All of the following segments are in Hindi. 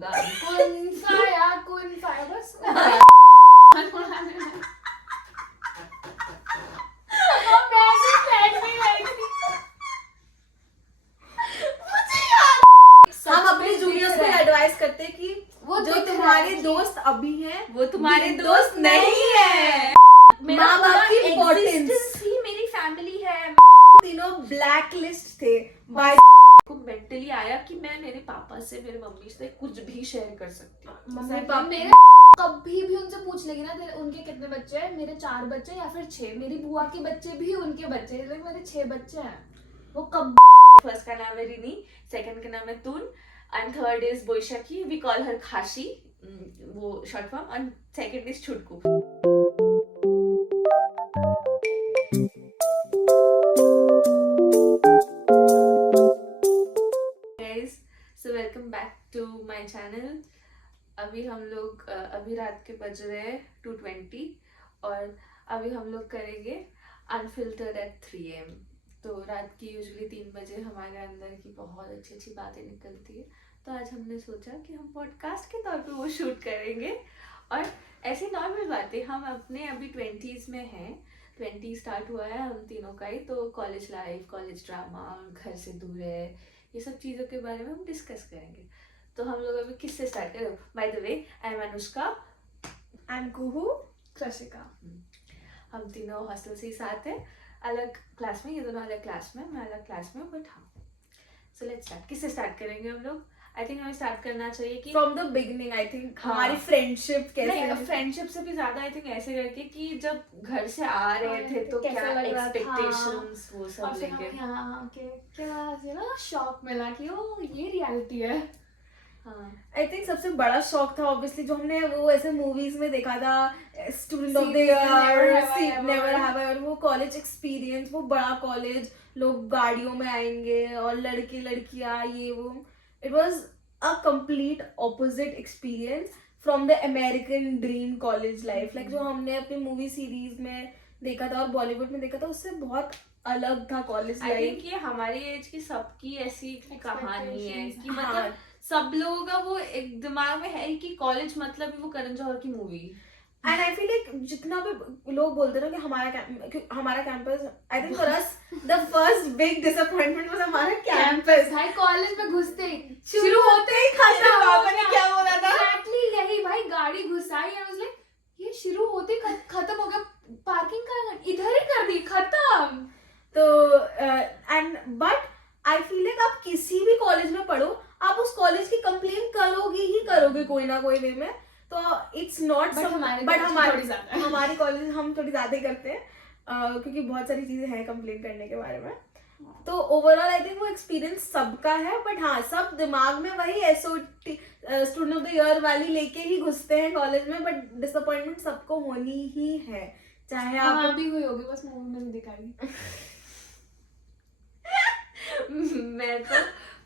खुदा कुन फाया बस हम अपने जूनियर्स को एडवाइस करते हैं कि वो जो दिख रहा तुम्हारे है दोस्त अभी हैं वो तुम्हारे मेरे दोस्त नहीं है। मेरा माँ बाप की पूरा इम्पोर्टेंस existence ही मेरी फैमिली है। तीनों ब्लैक लिस्ट थे बाय को मेंटली आया कि मैं मेरे पापा से मेरे मम्मी से कुछ भी शेयर कर सकती हूँ। मम्मी पापा मेरे कभी भी उनसे पूछ लेगी ना तेरे उनके कितने बच्चे हैं, मेरे 4 बच्चे या फिर 6, मेरी बुआ के बच्चे भी उनके बच्चे हैं, लेकिन मेरे 6 बच्चे हैं। वो कब फर्स्ट का नाम है रिनी, सेकंड का नाम है Tun and third is Boishakhi, we call her Khashi, वो short form, and second is Chutku. Guys, so welcome back to my channel. अभी हम लोग अभी रात के बज रहे हैं 2:20 और अभी हम लोग करेंगे अनफिल्टर्ड एट 3 AM। तो रात की यूजुअली 3 बजे हमारे अंदर की बहुत अच्छी अच्छी बातें निकलती है, तो आज हमने सोचा कि हम पॉडकास्ट के तौर पे वो शूट करेंगे। और ऐसी नॉर्मल बातें, हम अपने अभी 20s में हैं, 20 स्टार्ट हुआ है हम तीनों का ही, तो कॉलेज लाइफ, कॉलेज ड्रामा, घर से दूर है, ये सब चीज़ों के बारे में हम डिस्कस करेंगे। तो हम लोग अभी किससे स्टार्ट करें? By the way, I am Anushka, I am Kuhu, Krishika. हम तीनों हॉस्टल से ही साथ हैं, अलग क्लास में, ये दोनों अलग क्लास में, मैं अलग क्लास में, बट हाँ। So let's start. किससे स्टार्ट करेंगे हम लोग? आई थिंक हमें स्टार्ट करना चाहिए कि from the beginning. I think हाँ। हमारी फ्रेंडशिप कैसे नहीं, फ्रेंडशिप से भी ज्यादा आई थिंक ऐसे करके कि जब घर से आ रहे थे तो कैसा क्या लग रहा था, एक्सपेक्टेशंस, वो और सब फिर लेके। हमें यहाँ आके क्या ऐसे ना शॉक मिला कि ओ ये रियलिटी है। हाँ, आई थिंक सबसे बड़ा शौक था ऑब्वियसली जो हमने वो ऐसे मूवीज में देखा था, स्टूडेंट ऑफ द Series में Never year, Have I Ever। Never have I ever, वो कॉलेज एक्सपीरियंस, वो बड़ा कॉलेज, लोग गाड़ियों में आएंगे और लड़के लड़कियां, ये वो, it was a complete opposite experience from the American dream college life. Like जो हमने अपनी मूवी सीरीज में देखा था और बॉलीवुड में देखा था, उससे बहुत अलग था कॉलेज आई लाइफ। थिंक ये हमारी एज की सबकी ऐसी कहानी है कि Expectations, मतलब हाँ। सब लोगों का वो एक दिमाग में है कि कॉलेज मतलब ही वो करण जौहर की movie. And I feel like जितना भी लोग बोलते हैं ना कि हमारा campus, I think for us the first big disappointment was हमारा कैंपस। भाई कॉलेज में घुसते ही शुरू होते ही खत्म। पापा ने क्या बोला था? एग्जैक्टली यही भाई, गाड़ी घुसाई है, लाइक ये शुरू होते ही खत्म हो गया, पार्किंग का इधर ही कर दी, खत्म। तो and but I feel like आप किसी भी कॉलेज में पढ़ो, आप उस कॉलेज की कंप्लेन करोगे ही करोगे कोई ना कोई वे में। तो इट्स नॉट बट हमारी कॉलेज हम थोड़ी ज्यादा ही करते हैं, क्योंकि बहुत सारी चीजें हैं कंप्लेन करने के बारे में। तो ओवरऑल आई थिंक वो एक्सपीरियंस सबका है, बट हाँ सब दिमाग में वही SOT student of the year वाली लेके ही घुसते हैं कॉलेज में, बट डिसअपॉइंटमेंट सबको होनी ही है, चाहे हाँ आप भी हुई होगी, बस मूवी में नहीं दिखाई।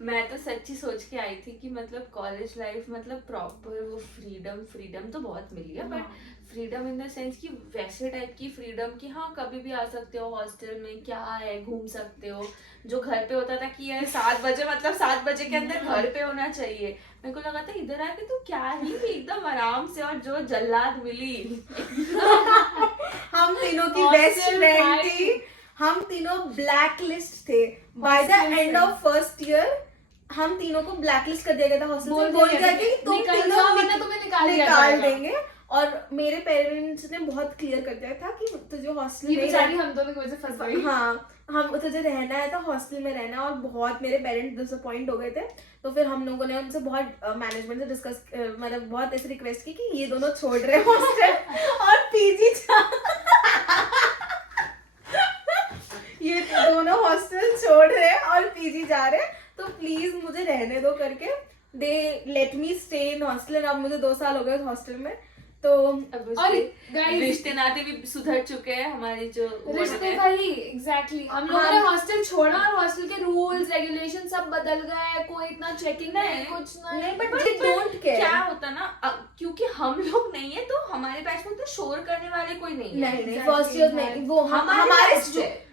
मैं तो सच्ची सोच के आई थी कि मतलब कॉलेज लाइफ मतलब प्रॉपर वो फ्रीडम तो बहुत मिली है, but freedom in the sense कि वैसे टाइप की फ्रीडम कि हाँ कभी भी आ सकते हो, हॉस्टल में क्या है घूम सकते हो। जो घर पे होता था कि यार 7 बजे मतलब 7 बजे के अंदर घर पे होना चाहिए, मेरे को लगा था इधर आके तो क्या ही एकदम आराम से, और जो जल्लाद मिली हम तीनों की बेस्ट फ्रेंड थी, हम तीनों ब्लैक लिस्ट थे। By the end of first year हम तीनों को ब्लैक लिस्ट कर दिया गया था हॉस्टल से, बोल दिया कि तुम तीनों तुम्हें निकाल देंगे। और मेरे पेरेंट्स ने बहुत क्लियर कर दिया था कि तुझे हॉस्टल ये में बेचारी हम दोनों की वजह से फंस गई। हाँ, हम तुझे रहना है तो हॉस्टल में रहना, और बहुत मेरे पेरेंट्स डिसअपॉइंट हो गए थे। तो फिर हम लोगों ने उनसे बहुत मैनेजमेंट से डिस्कस मतलब बहुत ऐसे रिक्वेस्ट की कि ये दोनों छोड़ रहे हॉस्टल और पीजी ये दोनों हॉस्टल छोड़ रहे हैं और पीजी जा रहे हैं, तो प्लीज मुझे रहने दो करके they let me stay in hostel. अब मुझे 2 साल हो गए उस हॉस्टल में, तो और guys, रिश्ते नाते भी सुधर चुके हैं हमारी, जो रिश्ते भाई एग्जैक्टली हम लोगों ने हॉस्टल छोड़ा और हॉस्टल के रूल्स रेगुलेशन सब बदल गए, कोई इतना चेकिंग नहीं, कुछ नहीं। But they don't care. क्या होता ना, क्योंकि हम लोग नहीं है तो हमारे बैच में तो शोर करने वाले कोई नहीं है। नहीं फर्स्ट ईयर नहीं, वो हमारे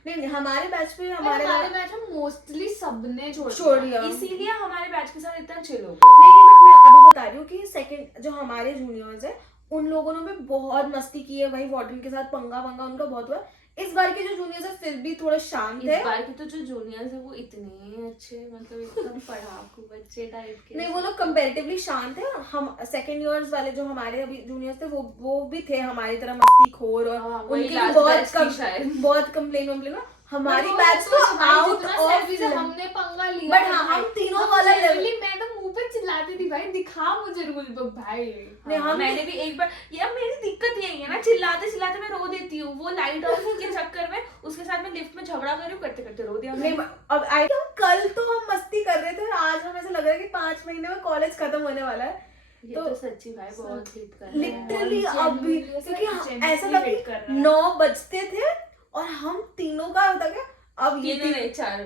नहीं हमारे बैच पे हमारे बैच में मोस्टली सबने छोड़ दिया, इसीलिए हमारे बैच के साथ इतना चिल हो गया। नहीं बट मैं अभी बता रही हूँ कि सेकंड जो हमारे जूनियर्स है उन लोगों ने भी बहुत मस्ती की है भाई, वार्डन के साथ पंगा वंगा उनका बहुत हुआ। इस बार के जो जूनियर्स है फिर भी थोड़ा शांत है। इस बार के तो जो जूनियर्स है वो इतने अच्छे, मतलब एकदम पढ़ाकू बच्चे टाइप के। नहीं, वो लोग कंपैरेटिवली शांत है। हम सेकंड इयर्स वाले जो हमारे अभी जूनियर्स थे वो भी थे हमारी तरह मस्ती खोर, और वही उनके last भी batch की शायद। बहुत कंप्लेन वम्प्लेन। हमारी वो बैच तो भाई आउट जितना ऑफ selfie से हमने पंगा लिया बट है हाँ भाई। हम तीनों हम वाला genuinely लेवल। मैं तो मुंह पे चिल्लाती थी भाई दिखा मुझे रूल बुक भाई। नहीं, हम मैंने भी एक बार, यार मेरी दिक्कत यही है ना, चिल्लाते चिल्लाते मैं रो देती हूँ। वो लाइट ऑफ के चक्कर में उसके साथ मैं लिफ्ट में झगड़ा कर रही हूँ, करते करते रो दिया नहीं, मैंने। अब हम कल तो हम मस्ती कर रहे थे और आज हमें ऐसा लग रहा है कि 5 महीने में कॉलेज खत्म होने वाला है। ये तो तो सच्ची भाई बहुत हिट कर रहा है। लिटरली बहुत अब भी, genuinely क्योंकि genuinely ऐसा था कि hate कर रहा है। 9 बजते थे और हम तीनों का होता क्या, अब ये तीनों नहीं, चारों।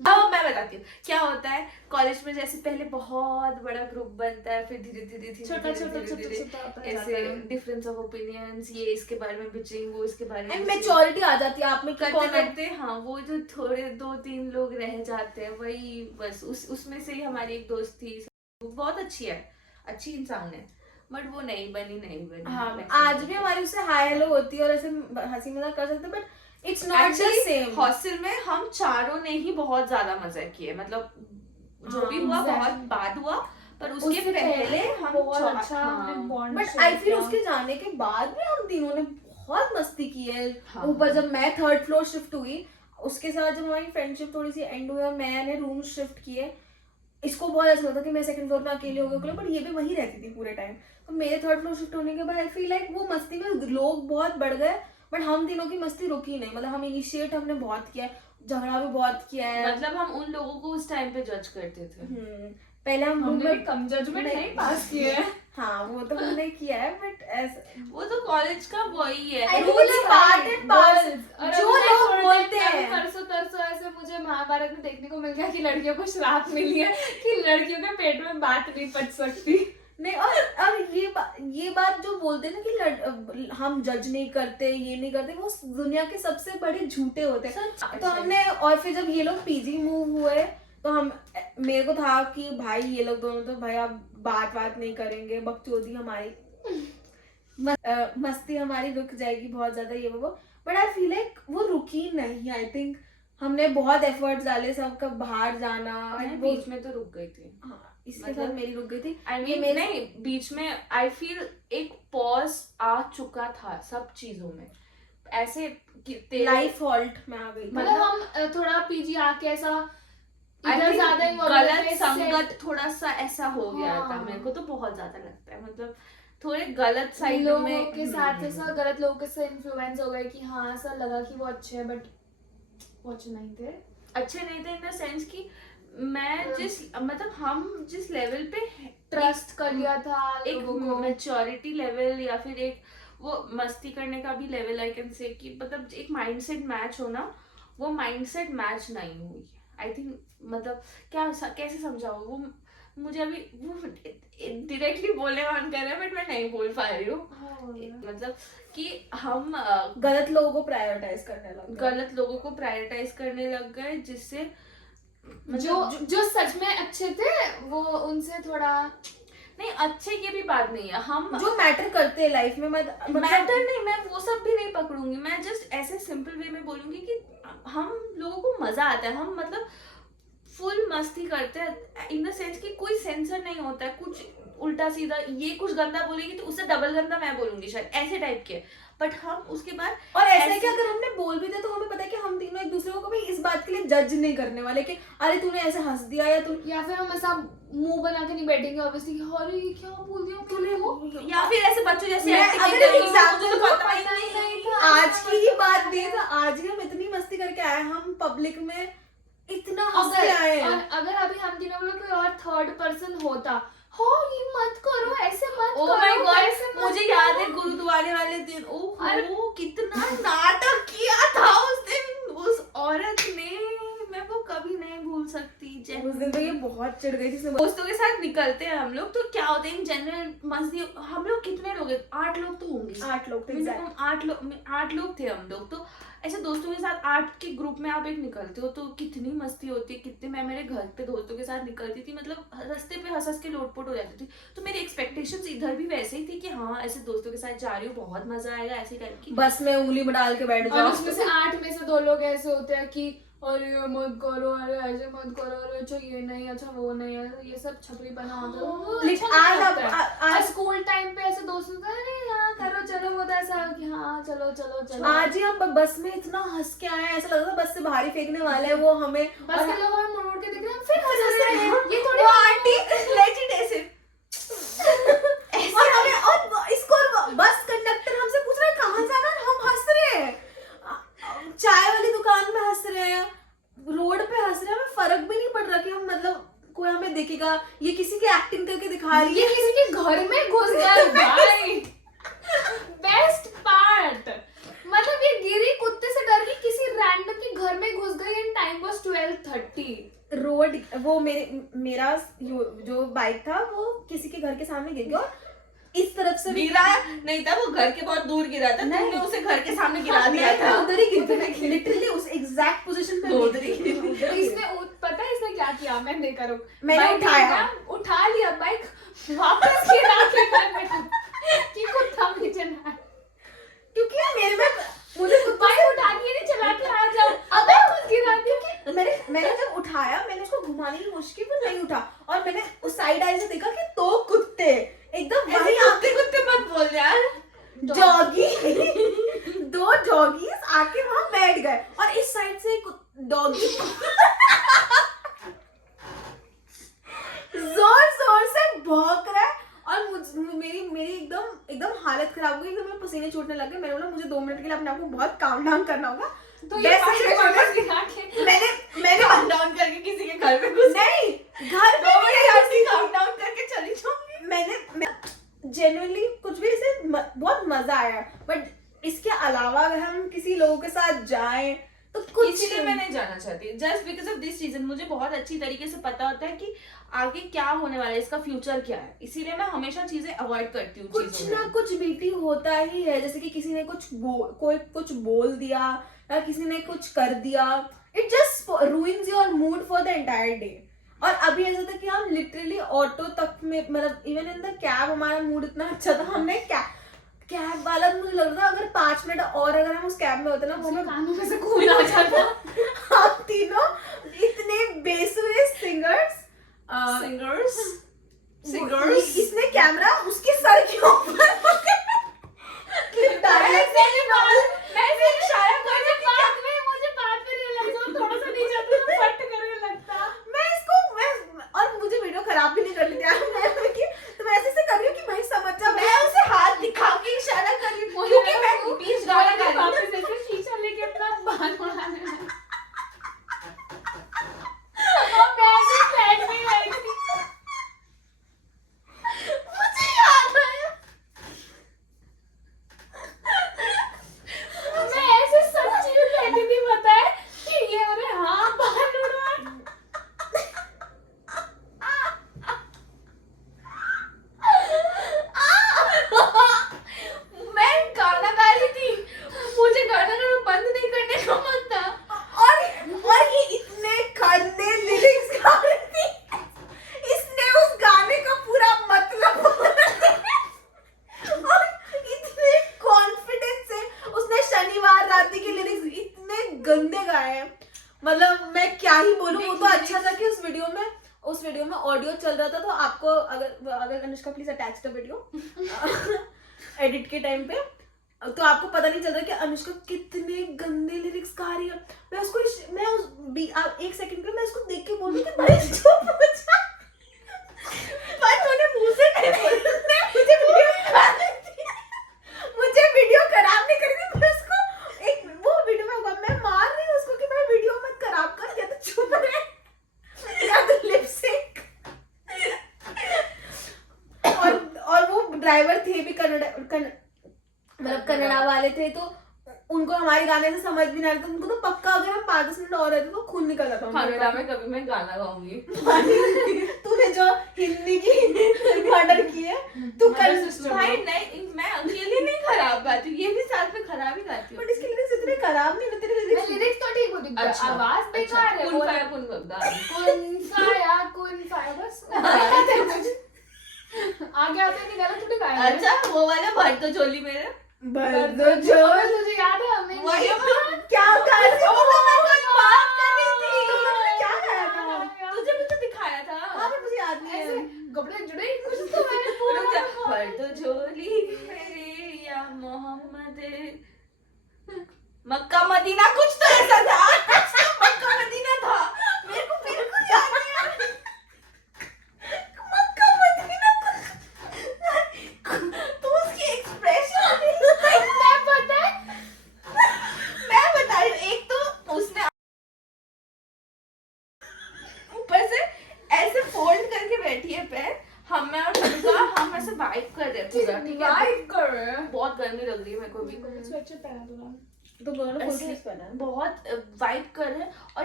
अब मैं बताती हूँ क्या होता है कॉलेज में। जैसे पहले बहुत बड़ा ग्रुप बनता है, फिर धीरे धीरे छोटा छोटा होता है ऐसे डिफरेंस ऑफ ओपिनियंस, ये इसके बारे में बिचिंग, वो इसके बारे में एंड bitching। मेच्योरिटी आ जाती है आप में कि करते कौन करते हाँ वो जो थोड़े 2-3 लोग रह जाते हैं, वही बस उसमें से ही हमारी एक दोस्त थी, वो बहुत अच्छी है, अच्छी इंसान है, बट वो नहीं बनी। हाँ, वैसे आज भी हमारी उससे हाय हेलो होती है और ऐसे हंसी मजाक कर सकते हैं, but it's not the same. Hostel में हम चारों ने ही बहुत ज्यादा मजा किए, मतलब जो भी हुआ exactly. बहुत बाद हुआ, पर उसके उससे पहले हम बहुत चा- अच्छा हमने हाँ, bond but share I feel किया। उसके जाने के बाद भी हम तीनों ने बहुत मस्ती की है। हाँ। ऊपर जब मैं 3rd फ्लोर शिफ्ट हुई, उसके साथ जब हमारी फ्रेंडशिप थोड़ी सी एंड हुई और मैंने रूम शिफ्ट किए, इसको बहुत अच्छा लगता कि मैं 2nd फ्लोर में अकेले हो गई, बट ये भी वहीं रहती थी पूरे टाइम। तो मेरे 3rd फ्लोर शिफ्ट होने के बाद आई फील लाइक वो मस्ती में लोग बहुत बढ़ गए, बट हम तीनों की मस्ती रुकी नहीं। मतलब हम इनिशिएट हमने बहुत किया है, झगड़ा भी बहुत किया है। मतलब हम उन लोगों को उस टाइम पे जज करते थे। पहले हम रूम हमने भी में कम जजमेंट नहीं पास किए हैं। हाँ वो तो हमने किया है, बट ऐसा वो तो कॉलेज का वही है। I think it's part and parcel। जो लोग बोलते हैं परसों तरसों ऐसे मुझे महाभारत में देखने को मिल गया कि लड़कियों को श्राप मिली है कि लड़कियों के पेट में बात नहीं पच सकती। नहीं, और ये बात जो बोलते हैं ना कि हम जज नहीं करते, ये नहीं करते, वो दुनिया के सबसे बड़े झूठे होते हैं। तो हमने, और फिर जब ये लोग पीजी मूव हुए तो हम, मेरे को था कि भाई ये लोग दोनों तो भाई अब बात नहीं करेंगे, बकचोदी हमारी मस्ती हमारी रुक जाएगी बहुत ज्यादा, ये वो। बट आई फील लाइक वो रुकी नहीं। आई थिंक हमने बहुत एफर्ट्स डाले सबका बाहर जाना, मैं वो बीच में तो रुक गई थी। हाँ, इसके मतलब- साथ मेरी रुक गई थी। आई ये मीन मेरे- नहीं, बीच में आई फील एक पॉज आ चुका था सब चीजों में, ऐसे लाइफ फॉल्ट में आ गई थी। मतलब हम थोड़ा पीजी आके ऐसा I इधर think ज्यादा involved गलत थे, संगत थोड़ा सा ऐसा हो गया था। हाँ। मेरे को तो बहुत ज्यादा लगता है, मतलब थोड़े गलत साइड लोगों में के साथ ऐसा गलत लोगों के साथ इन्फ्लुएंस हो गए कि हाँ ऐसा लगा कि वो अच्छे हैं बट वो अच्छे नहीं थे। अच्छे नहीं थे इन द सेंस कि मैं जिस, मतलब हम जिस लेवल पे ट्रस्ट कर लिया था एक लोगों को। मैच्योरिटी लेवल या फिर एक वो मस्ती करने का भी लेवल, आई कैन से कि मतलब एक माइंडसेट मैच हो ना, वो माइंडसेट मैच नहीं हुई। आई थिंक मतलब कैसे समझाओ, वो मुझे अभी वो डायरेक्टली बोलने का मन कर रहा है बट मैं नहीं बोल पा रही हूँ। मतलब कि हम गलत लोगों को प्रायोरिटाइज करने लगे, गलत लोगों को प्रायोरिटाइज करने लग गए, जिससे जो सच में अच्छे थे वो उनसे थोड़ा नहीं, अच्छे की भी बात नहीं है, हम जो मैटर करते हैं लाइफ में मैटर नहीं, मैं वो सब भी नहीं पकड़ूंगी, मैं जस्ट ऐसे सिंपल वे में बोलूंगी कि हम लोगों को मजा आता है, हम मतलब फुल मस्ती करते हैं इन द सेंस कि कोई सेंसर नहीं होता है, कुछ उल्टा सीधा ये कुछ गंदा बोलेगी तो उससे डबल गंदा मैं बोलूंगी शायद, ऐसे टाइप के। बट हम उसके बाद और ऐसे कि अगर हमने बोल भी दिया तो हमें पता है कि हम तीनों एक दूसरे को कभी इस बात के लिए जज नहीं करने वाले कि अरे तूने ऐसे हंस दिया या तू, या फिर हम ऐसा मुंह बना के नहीं बैठेंगे ऑब्वियसली कि अरे क्या बोल दिया तूने वो या फिर ऐसे बच्चों जैसे मैं acting अगर करते एक हैं, example मुझे तो दूं, पता ही नहीं था। आज की ही बात दी तो आज ही हम इतनी मस्ती करके आए, हम पब्लिक में इतना हंस के आए हैं। अगर अभी हम तीनों में कोई और थर्ड पर्सन होता, हो ये मत करो ऐसे मत Oh करो my God, ऐसे मत मुझे करो। याद है गुरुद्वारे वाले दिन, ओह कितना नाटक किया था उस दिन उस औरत ने, मैं वो कभी नहीं भूल सकती। उस दिन तो ये बहुत चिढ़ गई थी, इसने दोस्तों के साथ निकलते हैं हम लोग तो क्या होता है इन जनरल मस्ती। हम लोग कितने लोग हैं, 8 लोग तो होंगे, 8 लोग थे मिनिमम 8 लोग थे हम लोग। तो ऐसे दोस्तों के साथ 8 के ग्रुप में आप एक निकलते हो तो कितनी मस्ती होती है, कितने। मैं मेरे घर पे दोस्तों के साथ निकलती थी, मतलब रास्ते पे हंस हंस के लोटपोट हो जाती थी। तो मेरी एक्सपेक्टेशंस इधर भी वैसे ही थी कि हाँ ऐसे दोस्तों के साथ जा रही हूँ, बहुत मजा आएगा, ऐसे टाइप की। बस में उंगली में डाल के बैठ और जाओ। उसमें से 8 में से 2 लोग ऐसे होते हैं कि अरे ये मत करो, अरे ऐसे मत करो, अरे अच्छा ये नहीं, अच्छा वो नहीं, ये सब छपरी बना होता है, वो लेकिन अच्छा नहीं आज लगता है। आज और स्कूल टाइम पे ऐसे दोस्त होते हैं, अरे हाँ करो चलो, वो तो ऐसा कि हाँ चलो चलो चलो। आज ही हम बस में इतना हंस के आए हैं, ऐसा लग रहा था बस से बाहर ही फेंकने वाले हैं वो हमें। बस और के लोग हमें मुड़ मुड़ के देख रहे हैं, हम फिर हंस रहे हैं, ये थोड़ी वो आंटी लेजिट ऐसे और हमें और इसको बस कंडक्टर हमसे पूछ रहा है कहाँ जाना है, हम हंस रहे हैं। चाय वाली दुकान में हंस रहे हैं, रोड पे हंस रहे हैं, हमें फर्क भी नहीं पड़ रहा कि हम मतलब कोई हमें देखेगा, ये किसी की एक्टिंग करके दिखा रही ये है। किसी के घर में घुस गए भाई। बेस्ट पार्ट, मतलब ये गिरी कुत्ते से डर के किसी रैंडम के घर में घुस गई एंड टाइम वाज 12:30। रोड वो मेरा जो बाइक था वो किसी के घर के सामने गिर गया और इस तरफ से भी गिरा नहीं था वो, घर के बहुत दूर गिरा था, नहीं। तुमने उसे घर के सामने गिरा दिया था। उधर ही गिर लिटरली उस एग्जैक्ट पोजीशन पे उधर ही गिरी। तो इसने पता है इसने क्या किया, मैं देखा रुक, मैंने बाइक उठाया। देखा, उठा लिया बाइक, वापस गिरा के घर में कि कुत्ता मुझे ना, क्योंकि मेरे में मुझे बाइक उठा के नहीं चला के आ जाओ, अबे कुछ गिरा दिया। मैंने जब उठाया मैंने उसको घुमाने की कोशिश की पर नहीं उठा और मैंने उस साइड आई से देखा कि 2 कुत्ते एकदम वही कुत्ते कुत्ते मत बोल यार। डॉगी 2 डॉगीज आके वहां बैठ गए और इस साइड से एक डॉगी जोर जोर से भौंक रहा है और मेरी एकदम हालत खराब हो गई, एकदम मेरे पसीने छूटने लगे। मैंने बोला मुझे 2 मिनट के लिए अपने आप को बहुत काम डाउन करना होगा। तो ये वापस गिरा के मैंने काम डाउन करके किसी के घर में घुस नहीं घर पे भी ऐसी काम डाउन करके चली जाऊंगी। मैंने जेन्युइनली कुछ भी इसे बहुत मजा आया, बट इसके अलावा अगर हम किसी लोगों के साथ जाएं तो कुछ इसीलिए मैं नहीं जाना चाहती, just because of this reason. मुझे बहुत अच्छी तरीके से पता होता है कि आगे क्या होने वाला है, इसका फ्यूचर क्या है, इसीलिए मैं हमेशा चीजें अवॉइड करती हूँ। कुछ ना कुछ बीटी होता ही है, जैसे कि किसी ने कोई कुछ बोल दिया या किसी ने कुछ कर दिया, it just ruins your mood for the entire day. और अभी ऐसा था कि हम लिटरली ऑटो तक में, मतलब इवन इन द कैब हमारा मूड इतना अच्छा था, हमने कैब वाला मुझे लग रहा था अगर 5 मिनट और अगर हम उस कैब में होते ना वो हमें कानों में से खून आ जाता। हम तीनों इतने बेसुरे सिंगर्स सिंगर्स इसने कैमरा उसके सर के ऊपर मुझे बात में रियलाइज हुआ, थोड़ा सा नीचे आता तो फट करने लगता। और मुझे वीडियो खराब भी नहीं करनी थी, तो मैं ऐसे कर रही हूँ कि भाई समझ जा, मैं उसे हाथ दिखा के इशारा कर रही हूँ क्योंकि मैं बीच गाना गा रही हूँ। वापस ऐसे शीशा लेके अपना बाल उड़ाने लगा। और मैं ऐसे साइड में बैठी थी। मुझे याद आया, मैं ऐसे सच्ची में बैठी थी, पता है कि ये अरे हाँ बाल उड़वा। मैं गाना गा रही थी, मुझे गाना गाना बंद नहीं करने का मन था। और ये इतने गंदे लिरिक्स गा रही थी, इसने उस गाने का पूरा मतलब और इतने कॉन्फिडेंस से उसने शनिवार रात्रि के लिरिक्स इतने गंदे गाए हैं, मतलब मैं क्या ही बोलूं। वो तो अच्छा था कि उस वीडियो में ऑडियो चल रहा था, तो आपको अगर Anushka please attach the video edit के टाइम पे, तो आपको पता नहीं चल रहा कि अनुष्का कितने गंदे लिरिक्स गा रही है। एक सेकंड के लिए मैं उसको देख के बोल रही हूँ कि भाई चुप हो जा, पर तूने मुंह से नहीं बोला, मुझे वीडियो खराब नहीं करी थी। मैं उसको वो वीडियो में मैं मार रही हूँ उसको कि भाई वीडियो मत खराब कर, या तो चुप रहे या तो लिप सिंक। और वो ड्राइवर थे भी मतलब कन्नड़ा वाले थे, तो उनको हमारे गाने से समझ भी नहीं आता, उनको तो पक्का अगर हम 5-10 मिनट और रहते तो खून निकल जाता कनाडा में कभी मैं गाना गाऊंगी। तूने जो हिंदी की मर्डर की है तू कर भाई नहीं, मैं अकेले नहीं खराब गाती हूँ, ये भी साथ में खराब ही गाती हूँ। बट इसके लिरिक्स इतने खराब नहीं होते, तेरे मैं लिरिक्स तो ठीक होती है, अच्छा, आवाज बेकार है। कुन फाया कुन गद्दा। कुन फाया बस आगे आते नहीं गलत थोड़ी गाया। अच्छा वो वाला भर तो झोली मेरे। बर्द जो तुझे याद है हमने वही तो क्या कर रही हो, मैं कोई बात कर रही थी, तुमने क्या गाया था? तुझे भी तो दिखाया था। हाँ पर मुझे याद नहीं ऐसे है। कपड़े जुड़े कुछ तो मैंने रुक जा। पूरा भर तो झोली मेरे या मोहम्मद, मक्का मदीना कुछ तो ऐसा था, कुछ तो मक्का मदीना था, मेरे को बिल्कुल याद नहीं आ रहा। मक्का मदीना तो उसकी एक्सप्रेशन मैं पता है मैं बता रही हूँ, एक तो उसने ऊपर से ऐसे फोल्ड करके बैठी है पैर, हम मैं और मधुका हम ऐसे वाइब कर रहे हैं पूरा, ठीक है। वाइब कर रहे हैं। बहुत गर्मी लग रही है मेरे को भी, स्वेटशर्ट पहना दूंगा। तो दोनों फुल ऐसे स्लीव्स पहना है। बहुत वाइब कर रहे हैं, और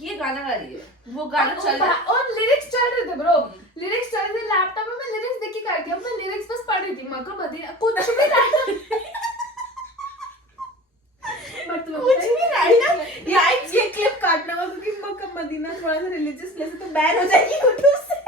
ये गाना गा रही है, वो गाना चल रहा है। और लिरिक्स चल रहे थे ब्रो, लिरिक्स चल रहे थे लैपटॉप में, मैं लिरिक्स देख के कर रही थी, अब मैं लिरिक्स बस पढ़ रही थी। मक्का मदीना कुछ भी कुछ भी राइट यार ये क्लिप काटना होगा क्योंकि मक्का मदीना थोड़ा सा रिलीजियस प्लेस है तो बैन हो जाएगी यूट्यूब से।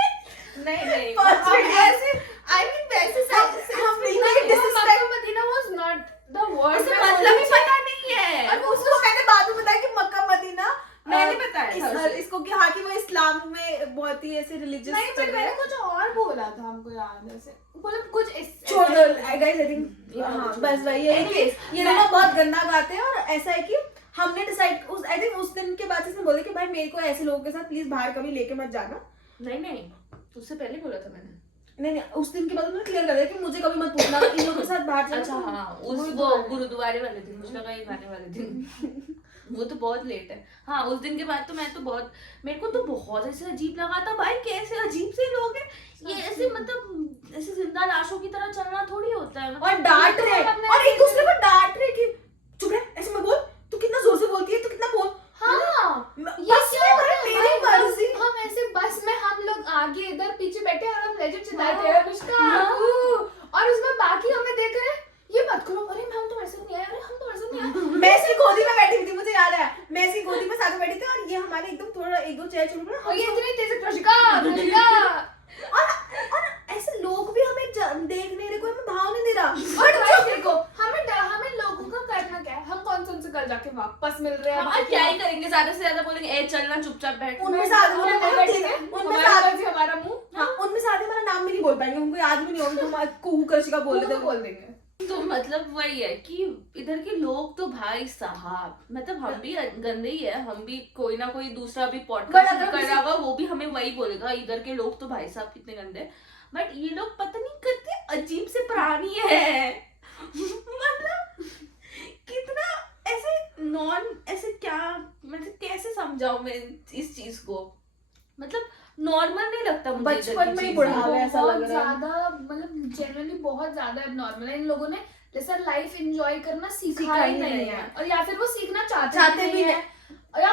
नहीं नहीं, First हम video। ऐसे आई मीन वैसे हम Mecca Medina was not the word, उसे मतलब ही पता नहीं है। और उसको मैंने बाद में बताया कि मक्का मदीना मैंने बताया था उसे। इसको कि हाँ कि वो इस्लाम में बहुत ही ऐसे रिलीजियस नहीं पर मैंने कुछ और बोला था, हमको याद है ऐसे मतलब कुछ छोड़ दो गाइस, आई थिंक हाँ बस वही है कि ये दोनों बहुत गंदा गाते हैं। और ऐसा है कि हमने डिसाइड उस आई थिंक उस दिन के बाद इसने बोले कि भाई मेरे को ऐसे लोगों के साथ प्लीज बाहर कभी लेके मत जाना। नहीं नहीं, उससे पहले बोला था मैंने। नहीं नहीं उस दिन के बाद उन्होंने क्लियर कर दिया कि मुझे कभी मत पूछना इन लोगों के साथ बाहर जाना। अच्छा हाँ, उस वो गुरुद्वारे वाले दिन, मुझे लगा ये गाने वाले दिन। वो तो बहुत लेट है। हाँ उस दिन के बाद तो मैं तो बहुत, मेरे को तो बहुत ऐसे अजीब लगा था भाई, कैसे अजीब से लोग हैं ये, ऐसे मतलब ऐसे जिंदा लाशों की तरह चलना थोड़ी होता है। और डांट रहे और एक दूसरे को डांट रहे कि चुप रहे, ऐसे मत बोल, तू कितना जोर से बोलती है, तू कितना बोल। हाँ ये क्या है मेरी मर्जी। हम ऐसे बस में हम लोग आगे इधर पीछे बैठे और हम लेजेंड चिल्लाते हैं अनुष्का और उसमें बाकी हमें देख रहे हैं ये मत करो, अरे हम तो ऐसे नहीं आए, अरे हम तो ऐसे नहीं आए। मैं इसकी गोदी में बैठी हुई थी, मुझे याद है मैं इसकी गोदी में साथ में बैठी थी और ये हमारे एकदम थोड़ा एक दो चेयर चुन और ये इतनी तेज कृषिका और ऐसे लोग भी हमें देख नहीं रहे, कोई हमें भाव नहीं दे रहा। और भाई देखो हमें लोगों का करना क्या है, हम कौन सा उनसे कल जाके वापस मिल रहे हैं। हाँ क्या ही करेंगे, ज्यादा से ज्यादा बोलेंगे ए चलना चुपचाप बैठ। उनमें से आधे लोग उनमें से आधे हमारा मुंह हाँ उनमें से आधे हमारा नाम भी नहीं बोल पाएंगे, उनको याद भी नहीं होगा हम कुहू कृषिका बोल रहे थे बोल देंगे। तो मतलब वही है कि इधर के लोग तो भाई साहब, मतलब हम भी गंदे ही है, हम भी कोई ना कोई दूसरा भी पॉडकास्ट कर रहा होगा वो भी हमें वही बोलेगा, इधर के लोग तो भाई साहब कितने गंदे। बट ये लोग पता नहीं कितने अजीब से प्राणी है। मतलब कितना ऐसे नॉन ऐसे क्या, मतलब कैसे समझाऊं मैं इस चीज को, मतलब नॉर्मल नहीं लगता मुझे। बचपन में ही बुढ़ावा ऐसा लग बहुत रहा है। ज्यादा मतलब जनरली बहुत ज्यादा नॉर्मल है। इन लोगों ने जैसा लाइफ एंजॉय करना सीखा ही नहीं है और या फिर वो सीखना चाहते भी नहीं है या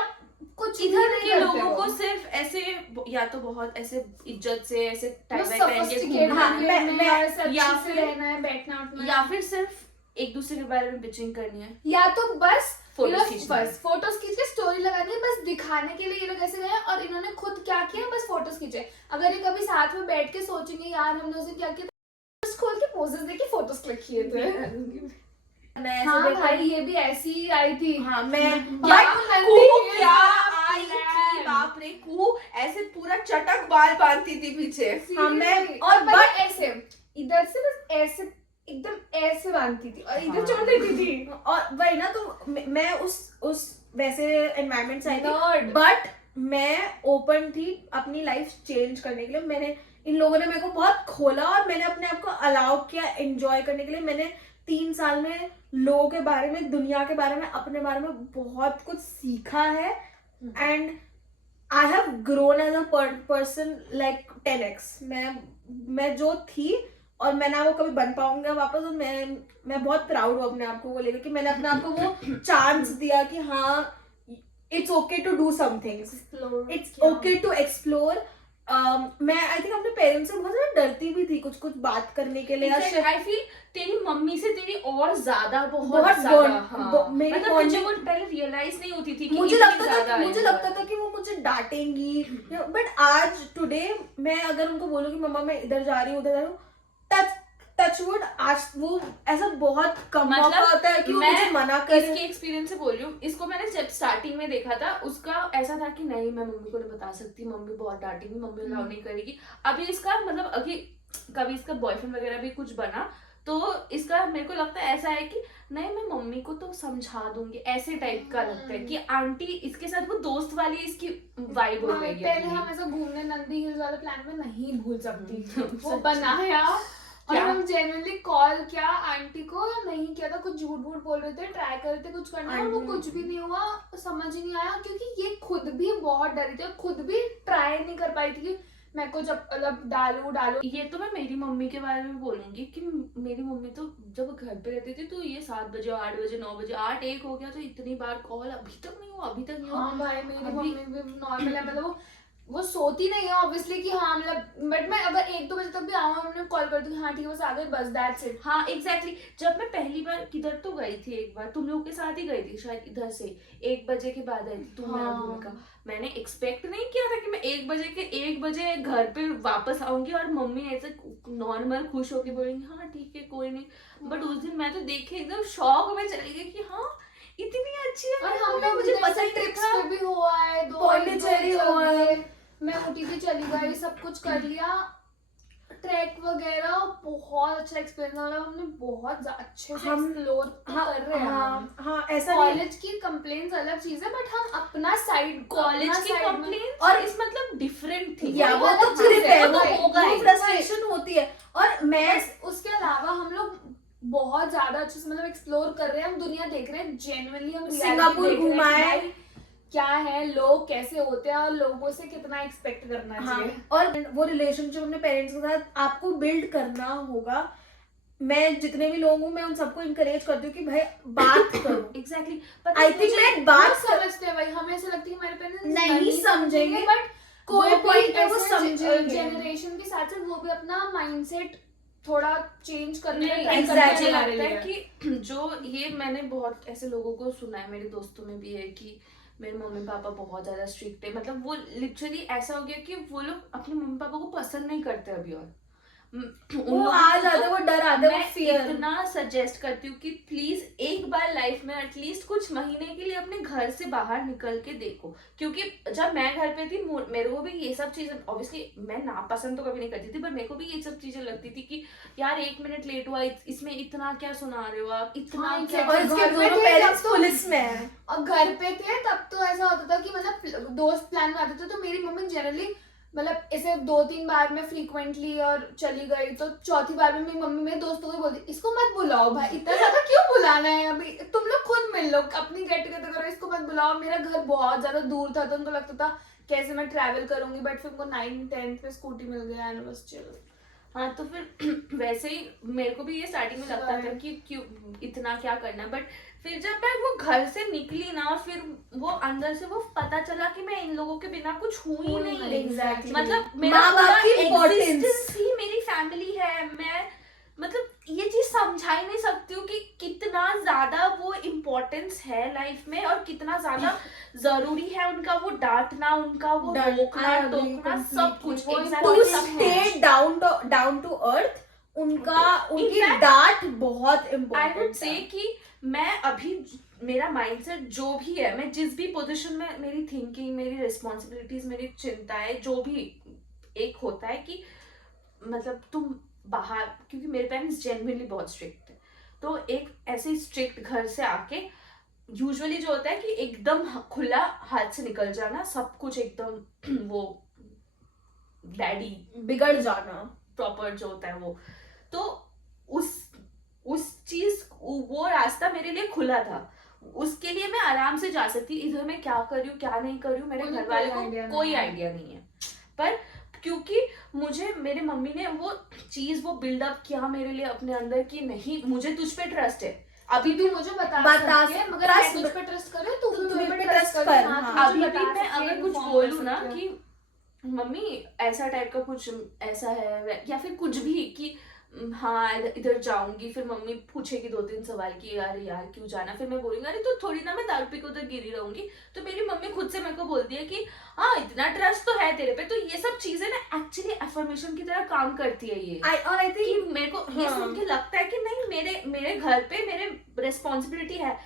कुछ इधर के लोगों को सिर्फ ऐसे या तो बहुत ऐसे इज्जत से ऐसे टाई वाई पहन के घूमना है, या फिर रहना है, बैठना उठना, या फिर सिर्फ एक दूसरे के बारे में बिचिंग करनी है, या तो बस फोटोज फोटोज खींच के स्टोरी लगानी है, बस दिखाने के लिए ये लोग ऐसे गए। और इन्होंने खुद क्या किया, बस फोटोज खींचे। अगर ये कभी साथ में बैठ के सोचेंगे यार हमने उसे क्या किया, तो खोल के पोजेस देके फोटोज क्लिक किए थे। हाँ भाई ये भी ऐसी ही आई थी। हाँ मैं क्या आई थी, बाप रे कू ऐसे पूरा चटक बाल बांधती थी पीछे। हाँ मैं और बट ऐसे इधर से बस ऐसे एकदम ऐसे बांधती थी और इधर छोड़ देती थी। और वही ना तो मैं उस वैसे एनवायरनमेंट से आई थी, Nerd। बट मैं ओपन थी अपनी लाइफ चेंज करने के लिए। मैंने इन लोगों ने मेरे को बहुत खोला और मैंने अपने आप को अलाउ किया एंजॉय करने के लिए। मैंने 3 साल में लोगों के बारे में, दुनिया के बारे में, अपने बारे में बहुत कुछ सीखा है and I have grown as a person like 10x। मैं जो थी और मैं ना वो कभी बन पाऊंगा वापस। और मैं बहुत प्राउड हूँ अपने आप को लेकर कि मैंने अपने आप को वो चांस दिया कि हाँ it's okay to do something, it's okay to explore. मैं आई थिंक अपने पेरेंट्स से बहुत ज्यादा डरती भी थी कुछ बात करने के लिए। आई फील तेरी मम्मी से तेरी और ज्यादा बहुत बहुत ज्यादा bond- हाँ। मेरी मतलब bonding- मुझे वो पहले रियलाइज नहीं होती थी कि मुझे इतनी लगता ज्यादा था है मुझे वो। लगता था कि वो मुझे डांटेंगी, बट आज टुडे मैं अगर उनको बोलूँ कि मम्मा मैं इधर जा रही हूँ उधर जा रही हूँ, टचवुड आज वो ऐसा बहुत कम मतलब मौका होता है कि वो मैं मुझे मना करे। इसके एक्सपीरियंस से बोल रही हूँ, इसको मैंने जब स्टार्टिंग में देखा था उसका ऐसा था कि नहीं मैं मम्मी को नहीं बता सकती, मम्मी बहुत डांटेगी, मम्मी अलाउ नहीं करेगी। अभी इसका मतलब अभी कभी इसका बॉयफ्रेंड वगैरह भी कुछ बना तो इसका मेरे को लगता है ऐसा है कि नहीं मैं मम्मी को तो समझा दूंगी, ऐसे टाइप का लगता है कि आंटी इसके साथ वो दोस्त वाली इसकी वाइब हो गई है। पहले हम ऐसा घूमने नंदी हिल्स वाले प्लान में नहीं भूल सकती, वो सच्ची। बनाया और क्या? हम जेन्युइनली कॉल किया आंटी को, नहीं किया था, कुछ झूठ मूठ बोल रहे थे, ट्राई कर रहे थे कुछ करने और वो कुछ भी नहीं हुआ, समझ ही नहीं आया क्योंकि ये खुद भी बहुत डरी थी, खुद भी ट्राई नहीं कर पाई थी कि मैं को जब मतलब डालू। ये तो मैं मेरी मम्मी के बारे में बोलूंगी कि मेरी मम्मी तो जब घर पे रहती थी तो ये 7 बजे 8 बजे 9 बजे 8-1 हो गया तो इतनी बार कॉल अभी तक नहीं हुआ। हाँ भाई मेरी अभी- मम्मी भी नॉर्मल है, मतलब वो सोती नहीं है ऑब्वियसली कि हाँ मतलब, बट मैं अगर 1-2 बजे तक भी आऊँ उन्हें कॉल कर दूँ हाँ ठीक है बस आ गई बस दैट्स इट। हाँ एग्जैक्टली जब मैं पहली बार किधर तो गई थी, एक बार तुम लोग के साथ ही गई थी शायद, इधर से 1 बजे के बाद आई थी तुम मेरा हाँ। भूमिका। मैंने एक्सपेक्ट नहीं किया था कि मैं 1 बजे घर पे वापस आऊंगी और मम्मी ऐसे नॉर्मल खुश होके बोलेंगी हाँ ठीक है कोई नहीं। बट उस दिन मैं तो देखे एकदम शॉक में चली गई कि हाँ इतनी अच्छी है। और हम लोग मुझे मुझे पता ही नहीं ट्रिप्स था। पे भी हुआ है, पौंडीचेरी हुआ है। मैं ऊटी भी चली गई, सब कुछ कर लिया, ट्रैक वगैरह, बहुत अच्छा एक्सपीरियंस था, मतलब हमने बहुत अच्छे से हम- एक्सप्लोर कर रहे हैं। हाँ ऐसा नहीं। कॉलेज की कंप्लेंट्स अलग चीज है बट हम अपना साइड कॉलेज की कंप्लेंट और और इस मतलब डिफरेंट थी। या वो अलग तो चीज़ ट्रिप है, है, वो वो तो होगा ही। फ्रस्ट्रेशन होती है। और मैं उसके अलावा हम लोग बहुत ज्यादा अच्छे से मतलब एक्सप्लोर कर रहे हैं, हम दुनिया देख रहे हैं, जेन्युइनली हम reality सिंगापुर देख रहे हैं कि घुमाए। भाई क्या है, लोग कैसे होते हैं और लोगों से कितना एक्सपेक्ट करना हाँ, चाहिए। और वो रिलेशनशिप अपने पेरेंट्स के साथ आपको बिल्ड करना होगा। मैं जितने भी लोग हूँ मैं उन सबको इंकरेज करती हूँ कि भाई बात करो। एग्जैक्टली आई थिंक मैं वो बात समझते हैं भाई, हमें ऐसा लगता है कि हमारे पेरेंट्स नहीं समझेंगे, बट कोई point पे वो समझेंगे। जनरेशन के साथ साथ वो भी अपना माइंडसेट थोड़ा चेंज करने नहीं का try करते exactly हैं मुझे हमारे लगता है लिए। कि जो ये मैंने बहुत ऐसे लोगों को सुना है, मेरे दोस्तों में भी है कि मेरे मम्मी पापा बहुत ज्यादा स्ट्रिक्ट है, मतलब वो लिटरली ऐसा हो गया कि वो लोग अपने मम्मी पापा को पसंद नहीं करते अभी। और वो आ जाते, वो डर आते, वो मैं फियर। इतना सजेस्ट करती हूँ कि प्लीज एक बार लाइफ में एटलीस्ट कुछ महीने के लिए अपने घर से बाहर निकल के देखो, क्योंकि जब मैं घर पे थी मेरे को भी ये सब चीजें ऑब्वियसली मैं नापसंद तो कभी नहीं करती थी, पर मेरे को भी ये सब चीजें लगती थी कि यार 1 मिनट लेट हुआ इसमें इतना क्या सुना रहे हो आप, इतना हाँ, क्या। और इसके घर पे दोनों थे पेरेंट्स जब तो- पुलिस में है। और घर पे थे तब तो ऐसा होता था कि मतलब दोस्त प्लान में आते थे तो मेरी मम्मी जनरली मतलब ऐसे 2-3 बार में फ्रीक्वेंटली और चली गई तो चौथी बार में मेरी मम्मी मेरे दोस्तों को बोलती इसको मत बुलाओ भाई, इतना ज्यादा क्यों बुलाना है, अभी तुम लोग खुद मिल लो, अपनी गेट टुगेदर करो, इसको मत बुलाओ। मेरा घर बहुत ज्यादा दूर था तो उनको लगता था कैसे मैं ट्रैवल करूंगी, बट फिर उनको 9th-10th में स्कूटी मिल गया एंड बस चलो। हाँ तो फिर वैसे ही मेरे को भी ये स्टार्टिंग में लगता था कि क्यों इतना क्या करना, बट फिर जब मैं वो घर से निकली ना, फिर वो अंदर से वो पता चला कि मैं इन लोगों के बिना कुछ हूँ ही नहीं। Exactly. मतलब मेरा माँ बाप की पूरा importance। existence ही मेरी फैमिली है। मैं मतलब ये चीज समझा ही नहीं सकती हूँ कि कितना ज्यादा वो इम्पोर्टेंस है लाइफ में और कितना ज्यादा जरूरी है उनका वो डांटना, उनका वो रोकना I agree टोकना, सब completely. कुछ वो exactly टू सब स्टे कुछ। डाउन टू अर्थ, उनकी fact, डांट बहुत आई वुड इम्पोर्टेंट से है। कि मैं अभी मेरा माइंडसेट जो भी है, मैं जिस भी पोजीशन में, मेरी थिंकिंग, मेरी रिस्पॉन्सिबिलिटीज, मेरी चिंताएं, जो भी एक होता है कि मतलब तुम बाहर, क्योंकि मेरे पेरेंट्स जेन्युइनली बहुत स्ट्रिक्ट थे, तो एक ऐसे स्ट्रिक्ट घर से आके यूजुअली जो होता है कि एकदम खुला हाथ से निकल जाना, सब कुछ एकदम वो डैडी बिगड़ जाना प्रॉपर जो होता है वो, तो उस चीज वो रास्ता मेरे लिए खुला था, उसके लिए मैं आराम से जा सकती। इधर मैं क्या कर रही हूँ क्या नहीं कर रही हूँ मेरे उन्हें घर वाले कोई idea को कोई नहीं है। आइडिया नहीं है, पर क्योंकि मुझे मेरे मम्मी ने वो चीज वो बिल्डअप किया मेरे लिए अपने अंदर की नहीं मुझे तुझ पे ट्रस्ट है अभी भी मुझे बता सकती है, मगर मैं तुझ पे ट्रस्ट करे तो तू मुझ मेरे पे पे ट्रस्ट trust कर। कर, हाँ, हाँ। तू मुझे अभी भी बता मैं सकती है, अगर कुछ inform कर बोलूँ ना सकती है। कि मम्मी ऐसा टाइप का कुछ ऐसा है या फिर कुछ भी कि हाँ इधर जाऊंगी, फिर मम्मी पूछेगी 2-3 सवाल कि अरे यार क्यों जाना, फिर मैं बोलूंगी अरे तो थोड़ी ना मैं दारू पी के उधर गिरी रहूंगी, तो मेरी मम्मी खुद से मेरे को बोलती है कि हाँ इतना ट्रस्ट तो है तेरे पे। तो ये सब चीजें ना एक्चुअली अफर्मेशन की तरह काम करती है ये और आई कि थिंक मेरे को ये हाँ। सुन के लगता है कि नहीं मेरे मेरे घर पे मेरे रिस्पॉन्सिबिलिटी है,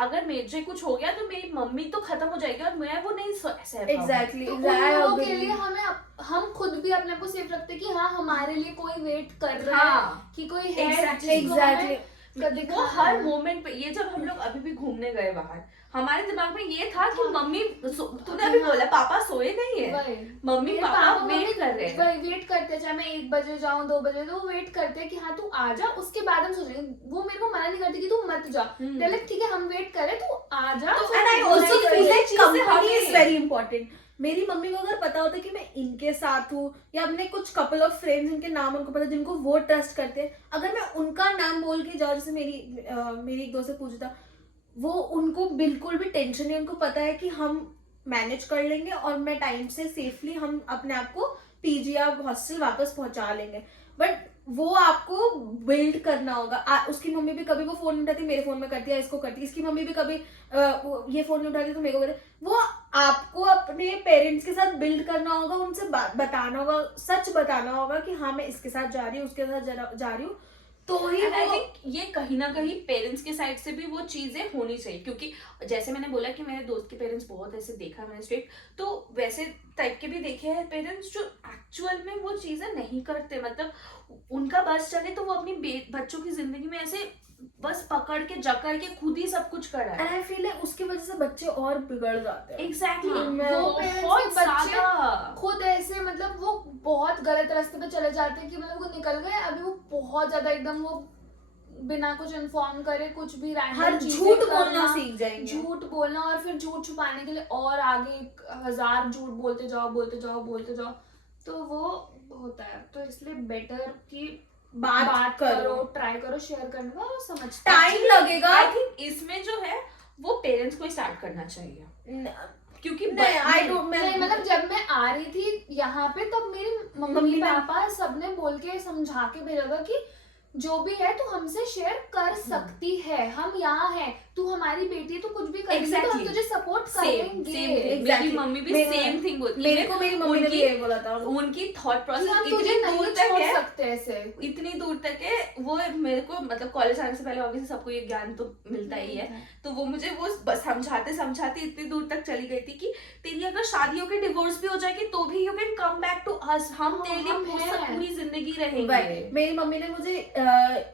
अगर मुझे कुछ हो गया तो मेरी मम्मी तो खत्म हो जाएगी और मैं वो नहीं सह पाऊंगी। एग्जैक्टली तो उन लोगों के लिए हमें हम खुद भी अपने आप को सेफ रखते हैं कि हाँ हमारे लिए कोई वेट कर रहा है, हाँ कि कोई है Exactly, जिसको हमें exactly. कभी वो हर मोमेंट पे ये जब हम लोग अभी भी घूमने गए बाहर हमारे दिमाग में ये था कि हाँ। मम्मी तूने अभी बोला पापा सोए नहीं है, वही मम्मी मेरे पापा मम्मी वेट कर रहे हैं। वही वेट करते हैं, चाहे मैं 1 बजे जाऊं 2 बजे, तो वो वेट करते हैं कि हाँ तू आ जा, उसके बाद हम सोचेंगे। वो मेरे को मना नहीं करते कि तू मत जा, पहले ठीक है हम वेट करें तू आ जा। तो फिर and I हम also decide feel करेंगे। like चीज़ से company हमें- is very important. मेरी मम्मी को अगर पता होता कि मैं इनके साथ हूँ या अपने कुछ कपल ऑफ फ्रेंड्स जिनके नाम उनको पता जिनको वो ट्रस्ट करते हैं, अगर मैं उनका नाम बोल के जाऊँ, जैसे मेरी एक दोस्त से पूछा था, वो उनको बिल्कुल भी टेंशन नहीं, उनको पता है कि हम मैनेज कर लेंगे और मैं टाइम से सेफली हम अपने आप को पीजी या हॉस्टल वापस पहुंचा लेंगे। बट वो आपको बिल्ड करना होगा। उसकी मम्मी भी कभी वो फोन नहीं उठाती, मेरे फोन में करती है, इसको करती है। इसकी मम्मी भी कभी ये फोन नहीं उठाती तो मेरे को करती। वो आपको अपने पेरेंट्स के साथ बिल्ड करना होगा, उनसे बताना होगा, सच बताना होगा कि हाँ मैं इसके साथ जा रही हूँ, उसके साथ जा रही हूँ, तो ही And I वो think ये कहीं ना कहीं पेरेंट्स के साइड से भी वो चीजें होनी चाहिए, क्योंकि जैसे मैंने बोला कि मेरे दोस्त के पेरेंट्स बहुत ऐसे देखा मैंने स्ट्रिक्ट, तो वैसे टाइप के भी देखे हैं पेरेंट्स जो एक्चुअल में वो चीजें नहीं करते। मतलब उनका बस चले तो वो अपनी बच्चों की जिंदगी में ऐसे बस पकड़ के जकड़ के खुद ही सब कुछ करा है। एंड आई फील लाइक उसकी वजह से बच्चे और बिगड़ जाते हैं। एग्जैक्टली हाँ, वो parents बहुत के बच्चे ज्यादा खुद ऐसे मतलब वो बहुत गलत रास्ते पे चले जाते हैं कि मतलब वो निकल गए, अभी वो बहुत ज्यादा एकदम वो बिना कुछ इन्फॉर्म करे कुछ भी हर रैंडम चीजें झूठ बोलना करना, सीख जाएंगे। झूठ बोलना, और फिर झूठ छुपाने के लिए और आगे 1000 झूठ बोलते जाओ, तो वो होता है। तो इसलिए बेटर कि बात करो, ट्राई करो शेयर करने का, और समझते टाइम लगेगा। आई थिंक इसमें जो है वो पेरेंट्स को स्टार्ट करना चाहिए, क्योंकि नहीं आई डोंट नहीं, मतलब जब मैं आ रही थी यहाँ पे तब मेरी मम्मी मम्मी ने- पापा सबने बोल के समझा के भेजा था कि जो भी है तू हमसे शेयर कर सकती है, हम यहाँ हैं, तू हमारी बेटी है, तू कुछ भी करेगी तो हम Exactly. तुझे सपोर्ट सेम करेंगे। मेरी Exactly. मम्मी भी मेरे- सेम थिंग बोलती मेरे है। को मेरी मम्मी ने भी उनकी- यही बोला था। उनकी थॉट कि प्रोसेस हम तुझे इतनी नहीं दूर तक छोड़ है, सकते ऐसे। इतनी दूर तक है। वो मेरे को मतलब कॉलेज आने से पहले ऑब्वियसली सबको ये ज्ञान तो मिलता ही है, तो वो मुझे वो बस समझाते इतनी दूर तक चली गई थी कि तेरी अगर शादी होकर डिवोर्स भी हो जाएगी तो भी you can come back to us, हम तेरे लिए हम हैं। पूरी जिंदगी Right. रहेंगे। मेरी मम्मी ने मुझे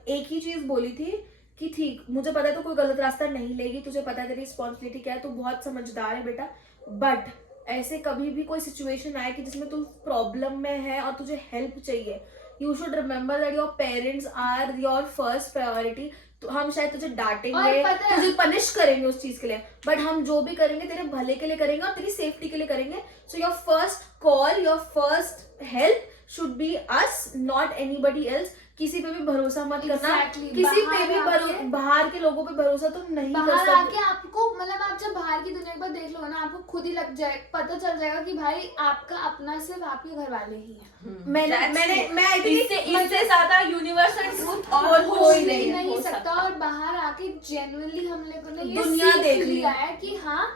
एक ही चीज बोली थी कि ठीक, मुझे पता है तो कोई गलत रास्ता नहीं लेगी, तुझे पता है तेरी रिस्पॉन्सिबिलिटी क्या है, तू बहुत समझदार है बेटा, बट ऐसे कभी भी कोई सिचुएशन आए कि जिसमें तू प्रॉब्लम में है और तुझे हेल्प चाहिए, you should remember that your parents are your first priority. तो हम शायद तुझे डांटेंगे, और पता है- तुझे पनिश करेंगे उस चीज के लिए, बट हम जो भी करेंगे तेरे भले के लिए करेंगे और तेरी सेफ्टी के लिए करेंगे। So your first call, your first help should be us, not anybody else. किसी पे भी भरोसा मत करना, Exactly. किसी पे भी बाहर बाहर के लोगों पे भरोसा तो नहीं कर बाहर सकते। आके आपको मतलब आप जब बाहर की दुनिया पर देख लो ना, आपको खुद ही लग जाए, पता चल जाएगा कि भाई आपका अपना सिर्फ आपके घर वाले ही हैं। मैं I think इससे ज्यादा यूनिवर्सल ट्रूथ और और कोई कोई नहीं नहीं नहीं हो सकता। और बाहर आके जेन्युइनली हम लोगों ने ये दुनिया सीख देख ली। लिया है कि हाँ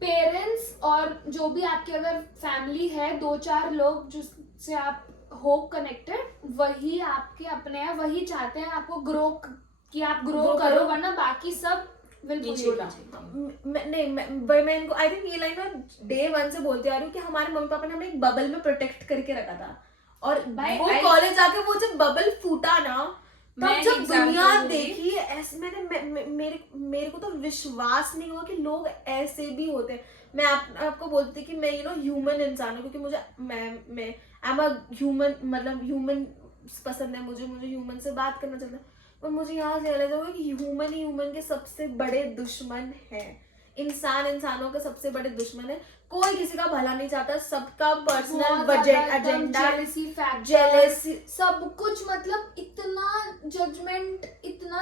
पेरेंट्स और जो भी आपके अगर फैमिली है, 2-4 लोग जिससे आप हो कनेक्टेड, वही आपके अपने हैं, वही चाहते हैं आपको कि आप ग्रो Grow करो, करो। वरना बाकी सब will pull नीचे you ही down। मैं इनको आई थिंक ये लाइन ना डे 1 से बोलती आ रही हूँ कि हमारे मम्मी पापा ने हमें एक बबल में प्रोटेक्ट करके रखा था, और वो कॉलेज आके वो जब बबल फूटा ना, तब मैं जब example दुनिया दूंगी। देखी ऐसे मेरे को तो विश्वास नहीं हुआ कि लोग ऐसे भी होते हैं। मैं आपको बोलती कि मैं ह्यूमन इंसान हूँ, क्योंकि मुझे मैं आई एम अ ह्यूमन, मतलब ह्यूमन पसंद है मुझे ह्यूमन से बात करना चलता है, पर मुझे यहाँ से रियलाइज हुआ कि ह्यूमन ही ह्यूमन के सबसे बड़े दुश्मन है। इंसान इंसानों के सबसे बड़े दुश्मन है, कोई किसी का भला नहीं चाहता, सबका पर्सनल बहुत बजट ज्यादा एकदम एजेंडा, jealousy factor, जेलेसी, सब कुछ, मतलब इतना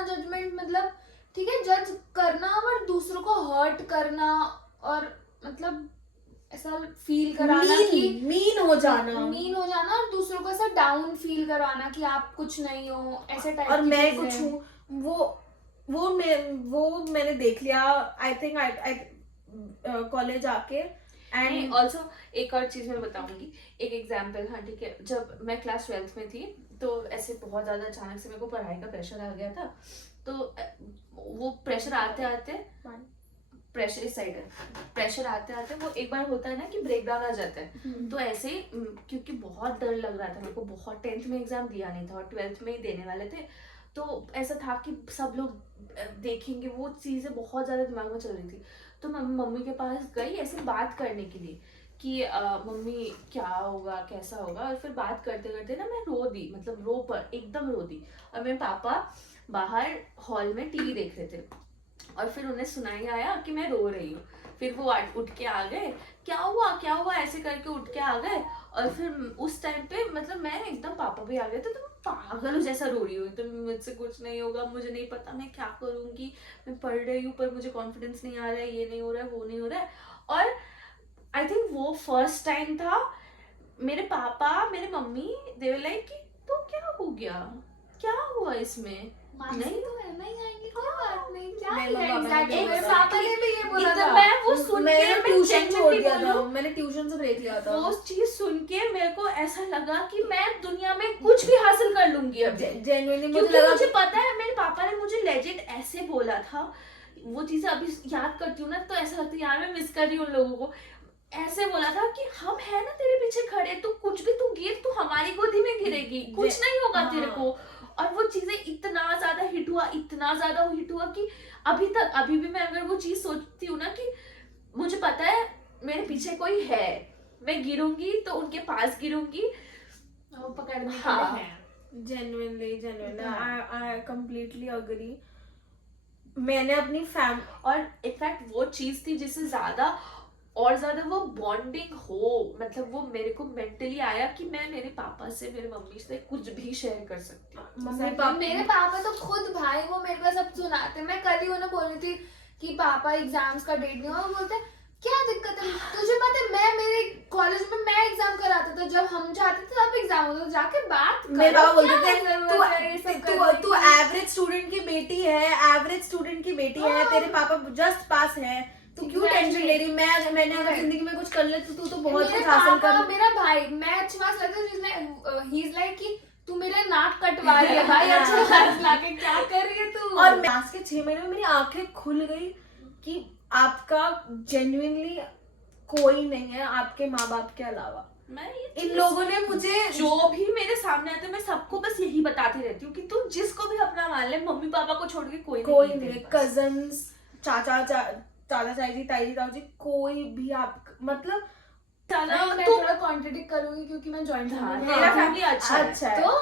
जजमेंट, मतलब ठीक है जज करना और दूसरों को हर्ट करना, और मतलब ऐसा फील कराना कि मीन हो जाना, और दूसरों को ऐसा डाउन फील करवाना कि आप कुछ नहीं हो, ऐसे टाइप और की मैं चीजें। कुछ हूँ, वो मैंने देख लिया। आई थिंक आई कॉलेज आके एंड ऑल्सो एक और चीज मैं बताऊंगी, एक एग्जाम्पल। हाँ ठीक है, जब मैं क्लास 12th में थी तो ऐसे बहुत ज्यादा अचानक से मेरे को पढ़ाई का प्रेशर आ गया था। तो वो प्रेशर आते आते प्रेशर इस साइड है, प्रेशर आते आते वो एक बार होता है ना कि ब्रेक डाउन आ जाता है। तो ऐसे ही क्योंकि बहुत डर लग रहा था मेरे को, बहुत 10th में एग्जाम दिया नहीं था और 12th में ही देने वाले थे, तो ऐसा था कि सब लोग देखेंगे, वो चीज़ें बहुत ज़्यादा दिमाग में चल रही थी। तो मैं मम्मी के पास गई ऐसे बात करने के लिए कि मम्मी क्या होगा कैसा होगा, और फिर बात करते करते ना मैं रो दी, मतलब एकदम रो दी। और मेरे पापा बाहर हॉल में टीवी देख रहे थे और फिर उन्हें सुनाई आया कि मैं रो रही हूँ। फिर वो उठ के आ गए, क्या हुआ ऐसे करके उठ के आ गए। और फिर उस टाइम पे मतलब मैं एकदम, पापा भी आ गए थे, तो मैं पागल जैसा रो रही हूँ, तो मुझसे कुछ नहीं होगा, मुझे नहीं पता मैं क्या करूँगी, मैं पढ़ रही हूँ पर मुझे कॉन्फिडेंस नहीं आ रहा है, ये नहीं हो रहा है, वो नहीं हो रहा है। और आई थिंक वो फर्स्ट टाइम था मेरे पापा मेरे मम्मी दे वर लाइक कि तो क्या हो गया, क्या हुआ इसमें, नहीं तो रहना ही आएंगे, कोई बात नहीं, क्या नहीं, है मम्मा exactly, ने मेरे बोला पापा ने भी ये बोला एकदम था। मैं वो सुन के मैंने मैं ट्यूशन छोड़ genuinely दिया था, बोलूं, मैंने ट्यूशन से ब्रेक लिया था। वो चीज सुन के मेरे को ऐसा लगा कि मैं दुनिया में कुछ भी हासिल कर लूंगी अभी। जेन्युइनली मुझे क्योंकि लगा मुझे पता है मेरे पापा ने मुझे लेजिट ऐसे बोला था, वो चीजें अभी याद करती हूँ ना तो ऐसा लगता है यार मैं मिस कर रही हूँ उन लोगों को। ऐसे बोला था कि हम है ना तेरे पीछे खड़े, तू कुछ भी तू गिर, तू हमारी गोदी में गिरेगी, कुछ नहीं होगा तेरे को। और वो चीजें इतना ज्यादा हिट हुआ कि अभी भी मैं अगर वो चीज सोचती हूँ ना कि मुझे पता है मेरे पीछे कोई है, मैं गिरूंगी तो उनके पास गिरूंगी, वो पकड़ने के हाँ। लिए है। Genuinely I completely agree. मैंने अपनी और इनफैक्ट वो चीज थी जिससे ज्यादा वो बॉन्डिंग हो, मतलब वो मेरे को मेंटली आया कि मैं मेरे पापा से मेरे मम्मी से कुछ भी शेयर कर सकती हूँ। मेरे पापा तो खुद भाई वो मेरे को सब सुनाते। मैं कल ही उन्हें बोल रही थी कि पापा एग्जाम्स का डेट नहीं हुआ, वो बोलते क्या दिक्कत है, तुझे पता है मैं मेरे कॉलेज में मैं एग्जाम कराता था, जब हम चाहते थे तब एग्जाम होता था, जाके बात करो। मेरे पापा बोलते थे तू एवरेज स्टूडेंट की बेटी है, तेरे पापा जस्ट पास है, तू क्यों टेंशन ले रही। मैंने अगर जिंदगी में कुछ कर ले तो तू बहुत कुछ हासिल कर। मेरा भाई, मैं अच्छी बात लगता है, ही इज लाइक कि तू मेरा नाक कटवा रही है भाई, अच्छा क्लास लाके क्या कर रही है तू। और क्लास के 6 महीने में मेरी आंखें खुल गई कि आपका जेन्युइनली कोई नहीं है आपके माँ बाप के अलावा। इन लोगों ने मुझे जो भी मेरे सामने आते मैं सबको बस यही बताती रहती हूँ कि तू जिसको भी अपना मान ले, मम्मी पापा को छोड़ के कोई नहीं, कजन्स, चाचा चाची जी, ताई जी, ताऊ जी, कोई भी आप मतलब मैं थोड़ा कॉन्ट्रडिक्ट करूंगी क्योंकि मैं जॉइंट फैमिली में, मेरा फैमिली अच्छा है। तो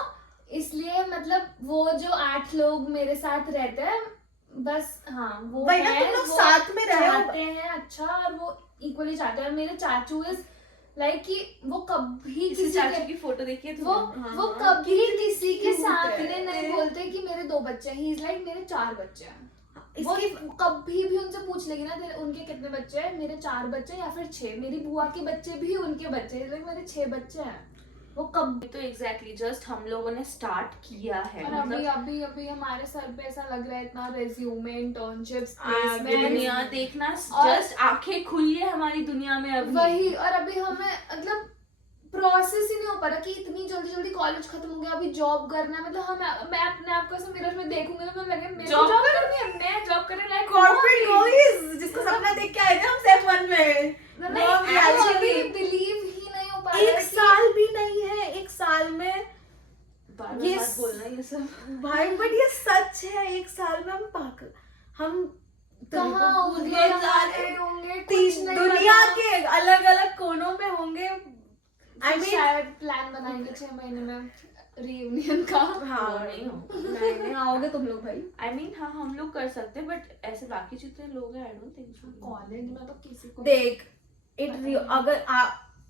इसलिए मतलब वो जो 8 लोग मेरे साथ रहते हैं बस, हाँ वो वही ना, तुम लोग साथ में चाहते हैं अच्छा, और वो इक्वली चाहते हैं। और मेरे चाचू इज लाइक कि वो कभी किसी चाचू की फोटो देखिए वो कभी किसी के सामने नहीं बोलते कि मेरे 2 बच्चे हैं, ही इज लाइक मेरे 4 बच्चे हैं। वो कभी भी उनसे पूछ लेगी ना उनके कितने बच्चे हैं, मेरे 4 बच्चे या फिर 6, मेरी बुआ के बच्चे भी उनके बच्चे हैं, मेरे 6 बच्चे हैं। वो कब तो एग्जैक्टली जस्ट हम लोगों ने स्टार्ट किया है, और अभी हमारे सर पे ऐसा लग रहा है इतना रेज्यूमे, इंटर्नशिप्स, दुनिया देखना, जस्ट आंखें खुली है हमारी दुनिया में अभी। वही, और अभी हमें मतलब प्रोसेस ही नहीं हो पा रहा कि इतनी जल्दी कॉलेज खत्म हो गया, अभी जॉब करना है। मतलब मैं अपने आप को ऐसे मिरर में देखूंगी तो मुझे लगे मेरे को जॉब करनी है, मैं जॉब करने लायक कॉर्पोरेट गर्ल्स जिसको सपना देख के आए थे हम सेम 1 में, नहीं बिलीव ही नहीं हो पा रहा। 1 साल भी नहीं है, 1 साल में ये बोलना ये सब भाई, बट ये सच है। 1 साल में हम कहाँ होंगे दुनिया के अलग अलग कोनों में होंगे। शायद प्लान बनाएंगे 6 महीने में रियूनियन का। हाँ वो नहीं हो। नहीं आओगे तुम लोग भाई। आई मीन हाँ हम लोग कर सकते हैं बट ऐसे बाकी जितने लोग हैं I don't think so. College में तो किसी को देख अगर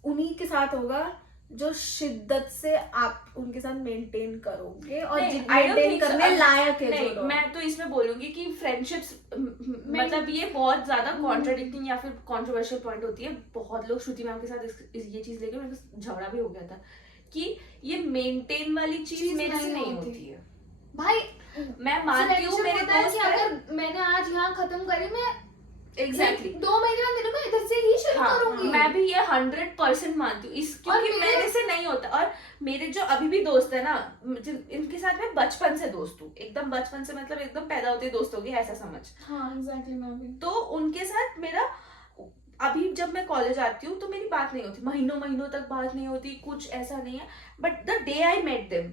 उन्हीं के साथ होगा जो शिद्दत से आप उनके साथ मेंटेन करोगे और नहीं, I don't maintain think so. करने लायक है नहीं जो लोग। मैं तो इसमें बोलूंगी कि फ्रेंडशिप्स मतलब ये बहुत ज्यादा कॉन्ट्राडिक्टिंग या फिर कंट्रोवर्शियल पॉइंट होती है। बहुत लोग श्रुति मैम के साथ ये चीज लेके मेरे को झगड़ा भी हो गया था कि ये मेंटेन वाली चीज मेरे से नहीं होती है भाई। मैं मानती हूँ मेरे दोस्त कि अगर मैंने आज यहाँ खत्म करी, मैं एग्जैक्टली 2 महीने में मेरे को इधर से ही शुरू करूंगी। मैं भी ये 100% मानती हूँ इस क्योंकि मेरे से नहीं होता। और मेरे जो अभी भी दोस्त है ना इनके साथ मैं बचपन से दोस्त हूँ, एकदम बचपन से मतलब एकदम पैदा होते दोस्त होगी ऐसा समझ। हाँ एग्जैक्टली मैं भी। तो उनके साथ मेरा अभी जब मैं कॉलेज आती हूँ तो मेरी बात नहीं होती, महीनों महीनों तक बात नहीं होती, कुछ ऐसा नहीं है। But the day I met them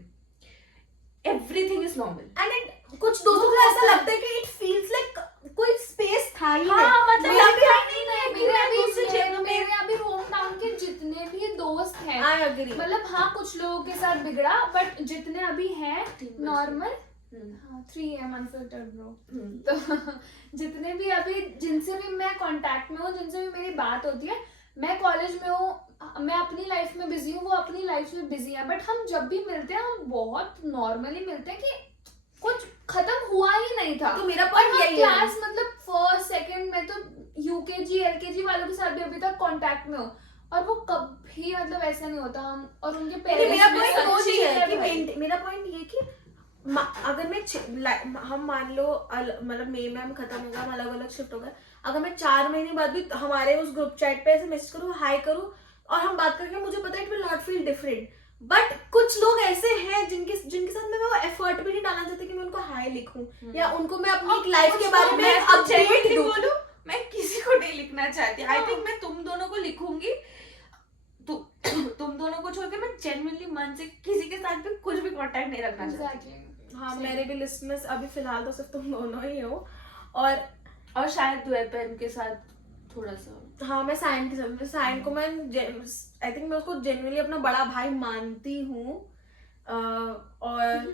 everything is normal. And कुछ दोस्तों को ऐसा लगता है कि इट फील्स लाइक कोई स्पेस था ही हाँ, नहीं। मतलब लगता ही नहीं है कि मेरे अभी होम टाउन के जितने भी दोस्त हैं, आई एग्री। मतलब हाँ कुछ लोगों के साथ बिगड़ा बट जितने अभी हैं नॉर्मल। हाँ 3 अनफिल्टर्ड ब्रो। तो जितने भी अभी जिनसे भी मैं कांटेक्ट में हूँ, जिनसे भी मेरी बात होती है, मैं कॉलेज में हूँ, मैं अपनी लाइफ में बिजी हूँ, वो अपनी लाइफ में बिजी है। बट हम जब भी मिलते हैं हम बहुत नॉर्मली मिलते हैं कि कुछ खत्म हुआ ही नहीं था। तो मेरा पॉइंट यही है क्लास मतलब फर्स्ट सेकंड में तो यूकेजी एलकेजी वालों के साथ भी अभी तक कांटेक्ट में हो और वो कभी मतलब ऐसा नहीं होता हम और उनके पेरेंट्स। मेरा भी पॉइंट वो सच्ची नहीं है भाई। कि मेरा पॉइंट ये कि अगर मैं हम मान लो मतलब मई में हम खत्म होगा, हम अलग अलग शिफ्ट हो गए, अगर मैं 4 महीने बाद भी हमारे उस ग्रुप चैट पे ऐसे मैसेज करूँ, हाई करूँ और हम बात करके, मुझे पता है it will not feel different. But कुछ लोग ऐसे हैं जिनके साथ मैं वो एफर्ट भी नहीं डालना चाहती कि मैं उनको हाई लिखूं या उनको मैं अपनी लाइफ के बारे में अपडेट दूं। मैं किसी को नहीं लिखना चाहती। आई थिंक मैं तुम दोनों को लिखूंगी, तुम दोनों को छोड़ के मैं जेन्युइनली मन से किसी के साथ भी कुछ भी कांटेक्ट नहीं रखना चाहती। हाँ मेरे भी लिस्टनर्स अभी फिलहाल तो सिर्फ तुम दोनों ही हो और शायद द्वैपन के साथ थोड़ा सा। हाँ मैं साइन के साथ, साइन को मैं आई थिंक मैं उसको जेन्युइनली अपना बड़ा भाई मानती हूँ और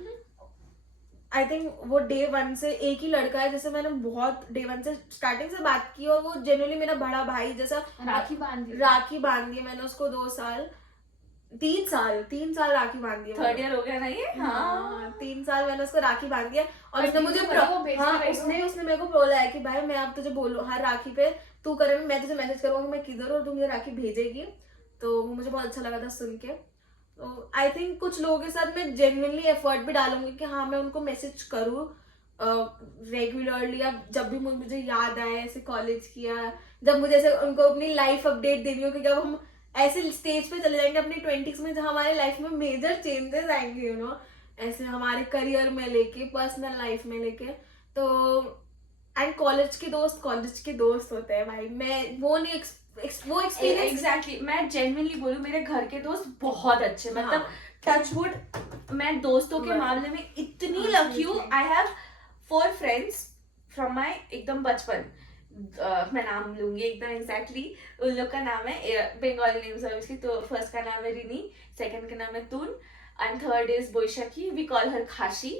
आई थिंक वो डे 1 से एक ही लड़का है जैसे मैंने बहुत डे 1 से स्टार्टिंग से बात की और वो जेन्युइनली मेरा बड़ा भाई जैसा। राखी बांध दी मैंने उसको 2 साल 3 साल राखी बांध दी। 3rd ईयर हो गया ना ये। हाँ 3 साल मैंने उसको राखी बांध दिया और उसने मुझे उसने मेरे को बोला है कि भाई मैं अब तुझे बोलूँ हर राखी पे तू करे, मैं तुझे मैसेज करूँगा मैं किधर हूँ और तू मुझे राखी भेजेगी। तो मुझे बहुत अच्छा लगा था सुन के। तो आई थिंक कुछ लोगों के साथ मैं जेन्युइनली एफर्ट भी डालूंगी कि हाँ मैं उनको मैसेज करूँ रेगुलरली, या जब भी मुझे याद आए ऐसे कॉलेज किया, जब मुझे ऐसे उनको अपनी लाइफ अपडेट देनी हो, क्योंकि अब हम ऐसे स्टेज पे चले जाएंगे अपनी 20s में जहाँ हमारे लाइफ में मेजर चेंजेस आएंगे यू नो, ऐसे हमारे करियर में लेके पर्सनल लाइफ में लेके। तो एंड कॉलेज के दोस्त होते हैं भाई। मैं वो नहीं वो एक्सपीरियंस एग्जैक्टली मैं जेन्युइनली बोलूं मेरे घर के दोस्त बहुत अच्छे, मतलब टचवुड मैं दोस्तों के मामले में इतनी लकी हूँ। I have 4 friends from my एकदम बचपन, मैं नाम लूंगी एकदम एग्जैक्टली। उन लोग का नाम है बंगाली नेम्स ऑब्वियसली। तो फर्स्ट का नाम है रिनी, सेकंड का नाम है Tun and third is Boishakhi, we call her Khashi,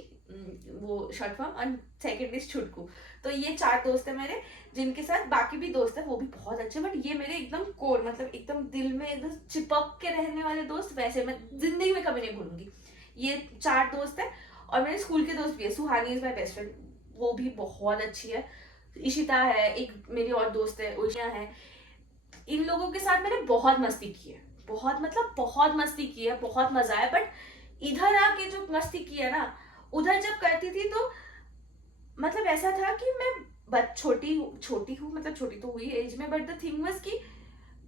वो short form, and second is Chutku. तो ये 4 दोस्त है मेरे, जिनके साथ बाकी भी दोस्त है वो भी बहुत अच्छे, बट ये मेरे एकदम कोर मतलब एकदम दिल में एकदम चिपक के रहने वाले दोस्त, वैसे मैं जिंदगी में कभी नहीं भूलूंगी। ये 4 दोस्त है और मेरे स्कूल के दोस्त भी है। सुहानी इज माई बेस्ट फ्रेंड, वो भी बहुत अच्छी है। इशिता है, एक मेरी और दोस्त है उषा है। इन लोगों के साथ मैंने बहुत मस्ती की है, बहुत मतलब बहुत मस्ती की है, बहुत मजा आया। बट इधर आके जो मस्ती की है ना, उधर जब करती थी तो मतलब ऐसा था कि मैं छोटी हूँ मतलब छोटी तो हुई एज में, बट द थिंग वाज कि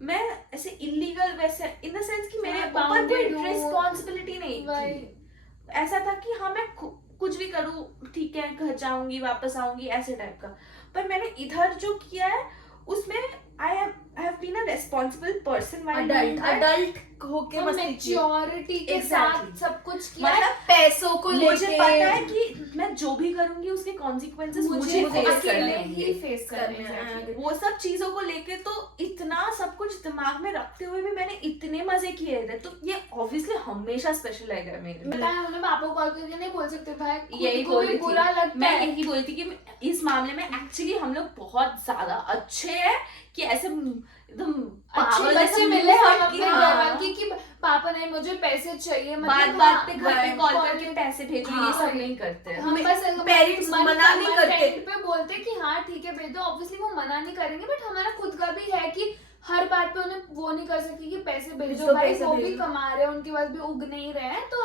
मैं ऐसे इलीगल वैसे इन द सेंस कि मेरे ऊपर कोई रिस्पॉन्सिबिलिटी नहीं थी। ऐसा था कि हाँ मैं कुछ भी करूँ ठीक है, घर जाऊंगी वापस आऊंगी ऐसे टाइप का। पर मैंने इधर जो किया है उसमें I have been a responsible person, adult होके मैच्योरिटी के साथ सब कुछ किया, मतलब पैसों को मुझे लेके पता है कि मैं जो भी करूंगी उसके कॉन्सिक्वेंसेस मुझे मुझे फेस अकेले करने ही होंगे। फेस करने हैं। वो सब चीजों को लेके तो इतना सब कुछ दिमाग में रखते हुए भी मैंने इतने मजे किए थे, तो ये ऑब्वियसली हमेशा स्पेशल रहेगा मेरे लिए। बताया हमने पापा को कॉल करके नहीं बोल सकते भाई, यही खुद को बोल भी रही थी, बुरा लगता मैं है। यही बोल रही थी कि इस मामले में एक्चुअली हम लोग बहुत ज्यादा अच्छे हैं कि ऐसे एकदम अच्छे पागल बच्चे जैसे मिले मुंह हम फट अपने के, घर हाँ, वालों की पापा नहीं मुझे पैसे चाहिए, बात मतलब बात पे घर पे हाँ, कॉल करके पैसे भेजो, ये हाँ, सब नहीं करते। हम बस पेरेंट्स मना नहीं करते पे बोलते कि हाँ ठीक है भेज दो, ऑब्वियसली वो मना नहीं करेंगे, बट हमारा खुद का भी है कि हर बात पे उन्हें वो नहीं कर सकती कि पैसे भेजो, तो भाई पैसे वो भी भेजो। कमा रहे हैं, उनके पास भी उग नहीं रहे हैं, तो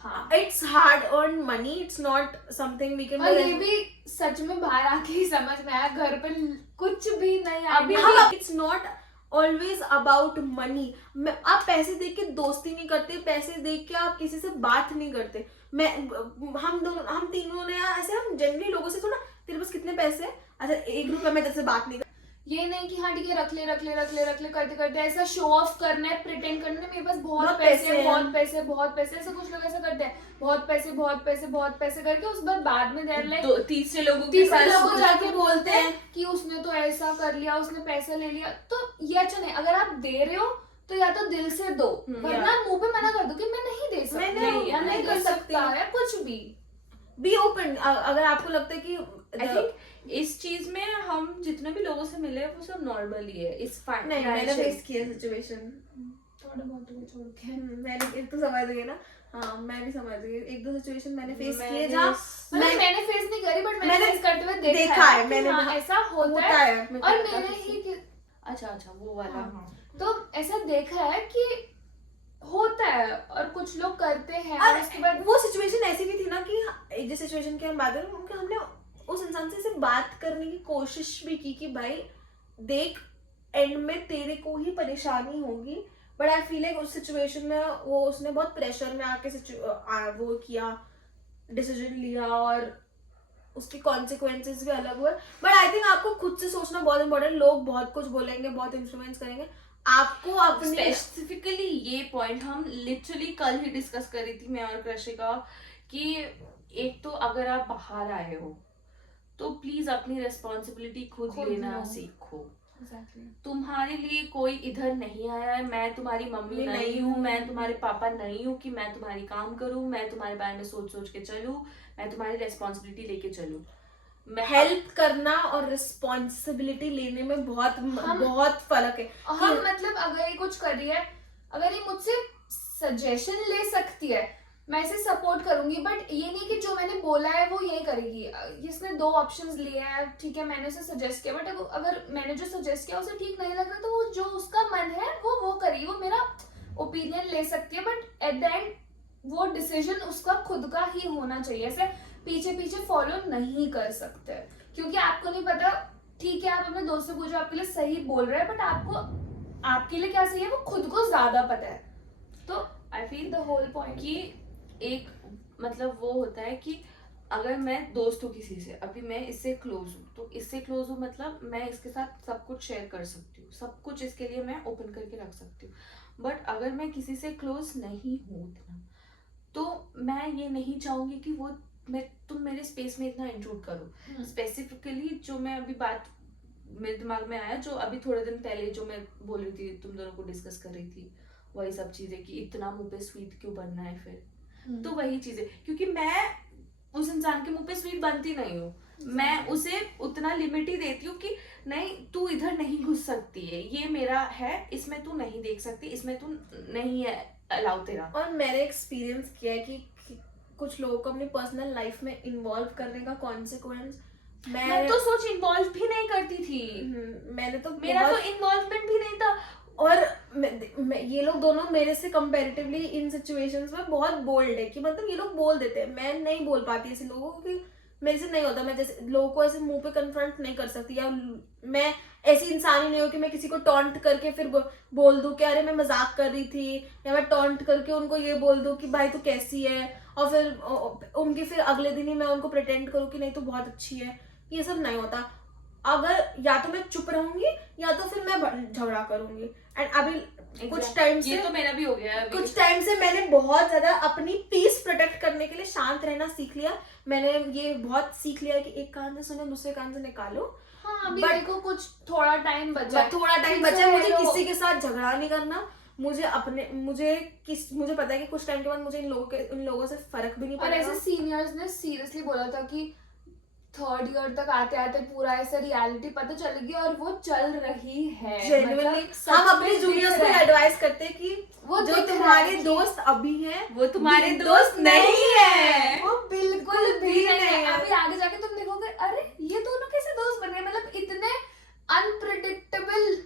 हाँ। It's hard earn money, it's not something we can. और ये भी सच में बाहर आके ही समझ में आया, घर पे कुछ भी नहीं अभी आया। It's not always about money. आप पैसे देख के दोस्ती नहीं करते, पैसे देख के आप किसी से बात नहीं करते। हम तीनों ने ऐसे, हम जनरली लोगों से थोड़ा, तेरे पास कितने पैसे हैं, अच्छा 1 रुपया, मैं तेरे से बात नहीं कर। ये नहीं कि हाँ ठीक है रख ले करते करते ऐसा शो ऑफ करना है, प्रिटेंड करना है मेरे पास बहुत पैसे हैं, बहुत पैसे, ऐसा कुछ लोग ऐसा करते हैं, बहुत पैसे करके उस बाद में देर लाइक तीसरे लोगों के तीसरे साथ लोग जाके बोलते बोलते हैं हैं कि उसने तो ऐसा कर लिया, उसने पैसा ले लिया, तो ये अच्छा नहीं। अगर आप दे रहे हो तो या तो दिल से दो, वरना मुंह पे मना कर दो कि मैं नहीं दे सकती, मैं नहीं कर सकता या कुछ भी। Be open. अगर आपको लगता है कि आई थिंक इस चीज में हम जितने भी लोगों से मिले वो सब नॉर्मल ही है। इस नहीं, मैंने फेस किया सिचुएशन थोड़ा बहुत को छोड़ के मैंने, एक तो समझ गई ना, हाँ मैं भी समझ गई, 1-2 सिचुएशन मैंने फेस किए मैंने जहाँ मैंने फेस नहीं करी, बट मैंने फेस करते हुए देखा है, कि मैंने हाँ, ऐसा होता है। मैं और करता मेरे हूँ। ही अच्छा वो वाला, हाँ। हाँ। तो ऐसा देखा है कि होता है और कुछ लोग करते हैं, और उसके बाद वो सिचुएशन ऐसी भी थी ना कि एक जिस सिचुएशन की हम बात कर रहे हैं, हमने उस इंसान से सिर्फ बात करने की कोशिश भी की कि भाई देख, एंड में तेरे को ही परेशानी होगी, बट आई फील लाइक उस सिचुएशन में वो उसने बहुत प्रेशर में आके वो किया, डिसीजन लिया, और उसके कॉन्सिक्वेंसेस भी अलग हुए। बट आई थिंक आपको खुद से सोचना बहुत इंपॉर्टेंट। लोग बहुत कुछ बोलेंगे, बहुत इन्फ्लुएंस करेंगे, आपको अपने स्पेसिफिकली ये पॉइंट हम लिटरली कल ही डिस्कस कर रही थी मैं और कृषिका, कि एक तो अगर आप बाहर आए हो तो प्लीज अपनी रिस्पॉन्सिबिलिटी खुद लेना लो। सीखो। Exactly. तुम्हारे लिए कोई इधर नहीं आया है, मैं तुम्हारी मम्मी मैं नहीं नहीं हूँ, हूँ। मैं तुम्हारे पापा नहीं हूँ कि मैं तुम्हारी काम करूँ, मैं तुम्हारे बारे में सोच सोच के चलूँ, मैं तुम्हारी रिस्पॉन्सिबिलिटी लेके चलूँ। मैं हेल्प करना और रिस्पॉन्सिबिलिटी लेने में बहुत फर्क है। हम मतलब अगर ये कुछ कर रही है, अगर ये मुझसे सजेशन ले सकती है, मैं इसे सपोर्ट करूंगी, बट ये नहीं कि जो मैंने बोला है वो ये करेगी। इसने 2 ऑप्शंस लिए हैं, ठीक है मैंने उसे सजेस्ट किया, बट अगर मैंने जो सजेस्ट किया उसे ठीक नहीं लग रहा तो वो जो उसका मन है वो करेगी, वो मेरा ओपिनियन ले सकती है, बट एट द एंड वो डिसीजन उसका खुद का ही होना चाहिए। ऐसे पीछे पीछे फॉलो नहीं कर सकते, क्योंकि आपको नहीं पता, ठीक है आप अपने दोस्त से पूछो आपके लिए सही बोल रहा है, बट आपको आपके लिए क्या सही है वो खुद को ज्यादा पता है। तो I feel the whole point कि एक मतलब वो होता है कि अगर मैं दोस्त हूँ किसी से, अभी मैं इससे क्लोज हूँ, तो इससे क्लोज हूँ मतलब मैं इसके साथ सब कुछ शेयर कर सकती हूँ, सब कुछ इसके लिए मैं ओपन करके रख सकती हूँ। बट अगर मैं किसी से क्लोज नहीं हूँ उतना, तो मैं ये नहीं चाहूंगी कि वो तुम मेरे स्पेस में इतना इंक्लूड करो। स्पेसिफिकली जो मैं अभी बात मेरे दिमाग में आया, जो अभी थोड़े दिन पहले जो मैं बोल रही थी, तुम दोनों को डिस्कस कर रही थी, वही सब चीजें कि इतना मुंह पे स्वीट क्यों बनना है फिर। तो वही चीजें, क्योंकि मैं उस इंसान के मुंह पे स्वीट बनती नहीं हूँ, मैं उसे उतना लिमिट ही देती हूँ कि नहीं तू इधर नहीं घुस सकती है, ये मेरा है, इसमें तू नहीं देख सकती, इसमें तू नहीं है अलाउ तेरा। और मैंने एक्सपीरियंस किया है कि कुछ लोगों को अपनी पर्सनल लाइफ में इन्वॉल्व करने का कॉन्सिक्वेंस, मैं तो सोच इन्वॉल्व भी नहीं करती थी, मैंने तो मेरा तो इन्वॉल्वमेंट भी नहीं था। और ये लोग दोनों मेरे से कंपैरेटिवली इन सिचुएशंस में बहुत बोल्ड है, कि मतलब ये लोग बोल देते हैं, मैं नहीं बोल पाती ऐसे लोगों को, कि मेरे से नहीं होता, मैं जैसे लोगों को ऐसे मुंह पे कन्फ्रंट नहीं कर सकती, या मैं ऐसी इंसान ही नहीं हूँ कि मैं किसी को टॉन्ट करके फिर बोल दूं कि अरे मैं मजाक कर रही थी, या मैं टॉन्ट करके उनको ये बोल दूं कि भाई तू कैसी है, और फिर उनकी फिर अगले दिन ही मैं उनको प्रिटेंड करूँ कि नहीं तू बहुत अच्छी है। ये सब नहीं होता। अगर या तो मैं चुप रहूंगी या तो फिर मैं झगड़ा करूंगी। एंड अभी कुछ टाइम से, ये तो मेरा भी हो गया है, कुछ टाइम से मैंने बहुत ज्यादा अपनी पीस प्रोटेक्ट करना करने के लिए शांत रहना सीख लिया। मैंने ये बहुत सीख लिया कि एक कान से सुनो दूसरे कान से निकालो। हाँ अभी But- देखो कुछ थोड़ा टाइम बचा है, थोड़ा टाइम ठीक बचा से है, मुझे रहो। किसी के साथ झगड़ा नहीं करना। मुझे पता है कि कुछ टाइम के बाद मुझे इन लोगों से फर्क भी नहीं और पड़ेगा। ऐसे सीनियर्स ने सीरियसली बोला था कि 3rd ईयर तक आते आते पूरा ऐसा रियलिटी पता चलेगी, और वो चल रही है। जेन्युइनली मतलब सच हम में अपने दिख जूनियर्स को रहा है। एडवाइस करते हैं कि वो जो दिख रहा तुम्हारे है कि दोस्त अभी हैं वो तुम्हारे भी दोस्त नहीं है। वो बिल्कुल भी नहीं है। है। अभी आगे जाके तुम देखोगे अरे ये दोनों कैसे दोस्त बन गए, मतलब इतने अनप्रिडिक्टेबल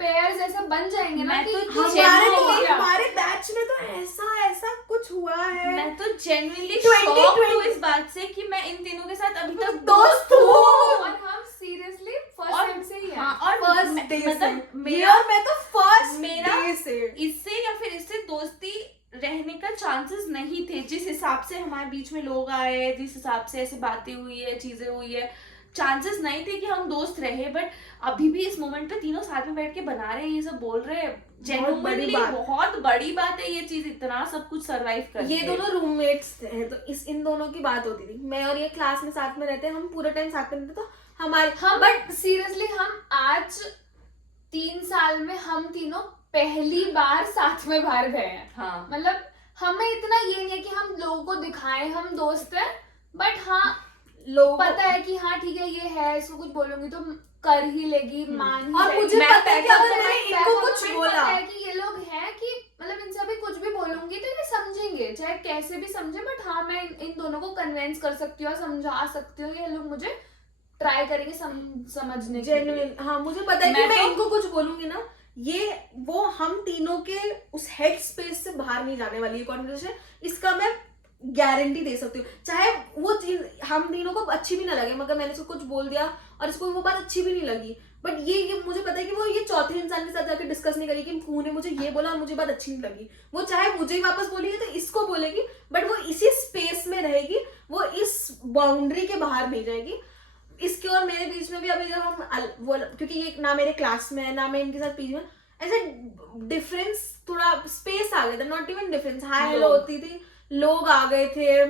पेयर्स ऐसा बन जाएंगे ना मैं कि तो ये हमारे हो लिए गया। हमारे बैच में तो ऐसा कुछ हुआ है। मैं तो जेन्युइनली 2020 शॉक्ड हूँ इस बात से कि मैं इन तीनों के साथ अभी तक दोस्त हूँ। और हम सीरियसली फर्स्ट और- टाइम से ही हैं। हाँ, और फर्स्ट डे से मतलब ये मेरा और मैं तो फर्स्ट मेरा- डे से इससे या फिर इससे दोस्ती रहने का चांसेस नहीं थे। जिस हिसाब से हमारे बीच में लोग आए, जिस हिसाब से ऐसे बातें हुई है, चीजें हुई है, चांसेस नहीं थे कि हम दोस्त रहे। बट अभी भी इस मोमेंट पे तीनों साथ में बैठ के बना रहे हैं, ये सब बोल रहे हैं, जेन्युइनली बहुत बड़ी बात है ये चीज, इतना सब कुछ सरवाइव कर। ये दोनों रूममेट्स हैं तो इन दोनों की बात होती थी। मैं और ये क्लास में साथ में रहते हैं, हम पूरे टाइम साथ में रहते, तो हमारे हम बट सीरियसली हम आज 3 साल में हम तीनों पहली बार साथ में बाहर गए हैं। हाँ, मतलब हमें इतना ये नहीं है कि हम लोगों को दिखाएं हम दोस्त हैं, बट हाँ लोग पता है कि हाँ ठीक है ये है, इसको कुछ बोलूंगी तो कर ही लेगी, मान ही और लेगी। मुझे मैं पता है कि अगर तो मैंने मैं इनको back of कुछ mind बोला पता है कि ये लोग हैं कि मतलब इनसे अभी कुछ भी बोलूंगी तो ये समझेंगे, चाहे कैसे भी समझे, बट हाँ मैं इन दोनों को कन्विंस कर सकती हूँ, समझा सकती हूँ, ये लोग मुझे ट्राई करेंगे समझने के लिए। जेन्युइन। हाँ मुझे पता है कि मैं मैं तो- इनको कुछ बोलूंगी ना, ये वो हम तीनों के उस हेड स्पेस से बाहर नहीं जाने वाली है कॉन्वर्सेशन, इसका मैं गारंटी दे सकती हूँ। चाहे वो चीज हम तीनों को अच्छी भी ना लगे, मगर मैंने इसको कुछ बोल दिया और इसको वो बात अच्छी भी नहीं लगी, बट ये मुझे पता है कि वो ये चौथे इंसान के साथ जाकर डिस्कस नहीं करेगी कि कू ने मुझे ये बोला और मुझे बात अच्छी नहीं लगी। वो चाहे मुझे ही वापस बोलेगी तो इसको बोलेगी, बट वो इसी स्पेस में रहेगी, वो इस बाउंड्री के बाहर नहीं जाएगी। इसके और मेरे बीच में भी अभी जब हम वो, क्योंकि ये ना मेरे क्लास में है ना मैं इनके साथ पीजी में, ऐसे डिफरेंस थोड़ा स्पेस आ गया था, not even difference, hi hello होती थी, लोग आ गए थे,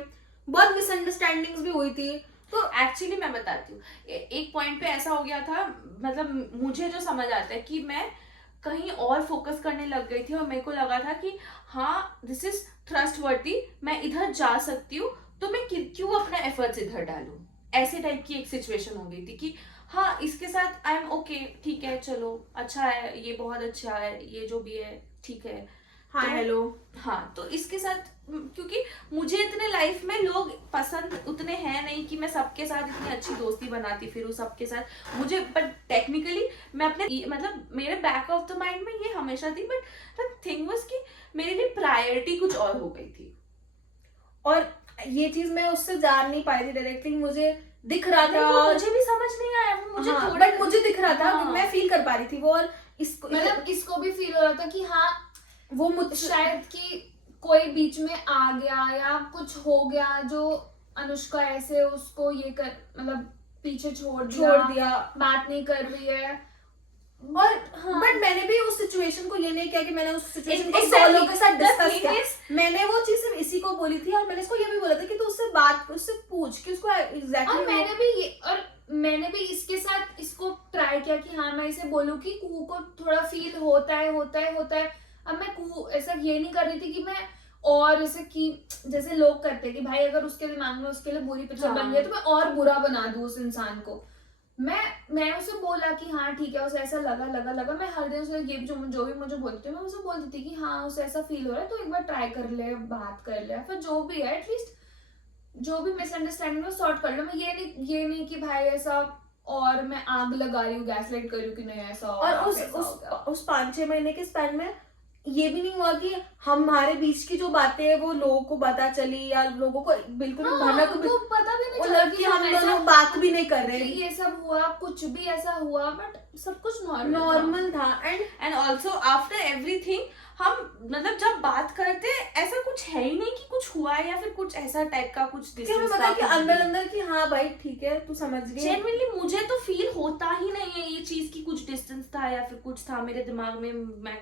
बहुत मिसअंडरस्टैंडिंग्स भी हुई थी। तो एक्चुअली मैं बताती हूँ, एक पॉइंट पे ऐसा हो गया था, मतलब मुझे जो समझ आता है कि मैं कहीं और फोकस करने लग गई थी और मेरे को लगा था कि हाँ दिस इज ट्रस्टवर्दी, मैं इधर जा सकती हूँ, तो मैं क्यों अपना एफर्ट्स इधर डालूं। ऐसे टाइप की एक सिचुएशन हो गई थी कि हाँ इसके साथ आई एम ओके, ठीक है चलो अच्छा है, ये बहुत अच्छा है, ये जो भी है ठीक है, हाय तो- हेलो। हाँ तो इसके साथ क्योंकि मुझे इतने लाइफ में लोग पसंद उतने हैं नहीं कि मैं सबके साथ इतनी अच्छी दोस्ती बनाती फिरूं सबके साथ मुझे, बट टेक्निकली मैं अपने मतलब मेरे बैक ऑफ द माइंड में ये हमेशा थी, बट द थिंग वाज कि मेरे लिए प्रायोरिटी कुछ और हो गई थी। और ये चीज मैं उससे जान नहीं पाई थी डायरेक्टली, मुझे दिख रहा था नहीं, वो और मुझे भी समझ नहीं आया, वो मुझे हाँ, थोड़ा बट मुझे दिख रहा था, हाँ। मैं फील कर पा रही थी वो, और इसको मतलब इसको भी फील हो रहा था कि हाँ वो मुझसे शायद कि कोई बीच में आ गया या कुछ हो गया जो अनुष्का ऐसे उसको ये कर मतलब पीछे छोड़ दिया, बात नहीं कर रही है। और हाँ। बट मैंने भी उस सिचुएशन को ये नहीं किया कि मैंने उस सिचुएशन को Exactly. 100 लोगों के साथ The डिस्कस thing किया। is- मैंने वो चीज सिर्फ इसी को बोली थी, और मैंने इसको ये भी बोला था कि तू उससे पूछ कि उसको और एग्जैक्टली मैंने भी इसके साथ इसको ट्राई किया कि हाँ मैं इसे बोलूं कि कू को थोड़ा फील होता है। अब मैं कू ऐसा ये नहीं कर रही थी कि मैं और जैसे कि जैसे लोग करते हैं कि भाई अगर उसके दिमाग में उसके लिए बुरी पिक्चर बन गई तो मैं और बुरा बना दूं उस इंसान को। मैं उसे बोला कि हाँ ठीक है, उसे ऐसा लगा मैं हर दिन उसे ये जो भी मुझे बोलती है मैं उसे बोल देती कि हाँ उसे ऐसा फील हो रहा है तो एक बार ट्राई कर ले, बात कर ले, फिर जो भी है एटलीस्ट जो भी मिसअंडरस्टैंडिंग है सॉर्ट कर लो। मैं ये नहीं कि भाई ऐसा और मैं आग लगा रही हूँ, गैसलाइट कर रही हूँ कि नहीं ऐसा और उस 5-6 महीने के स्पैन में ये भी नहीं हुआ कि हमारे बीच की जो बातें हैं वो लोगों को पता चली या लोगों को बिल्कुल भनक भी तो पता भी नहीं मतलब कि हम दोनों बात भी नहीं कर रहे कि हैं, ये सब हुआ, कुछ भी ऐसा हुआ, बट सब कुछ नॉर्मल नॉर्मल था। एंड ऑल्सो आफ्टर एवरीथिंग हम मतलब जब बात करते ऐसा कुछ है ही नहीं कि कुछ हुआ है या फिर कुछ ऐसा टाइप का कुछ कि हमें पता है कि अंदर अंदर कि हाँ भाई ठीक है तू समझ रही है। जेन्युइनली मुझे तो फील होता ही नहीं है ये चीज की कुछ डिस्टेंस था या फिर कुछ था मेरे दिमाग में, मैं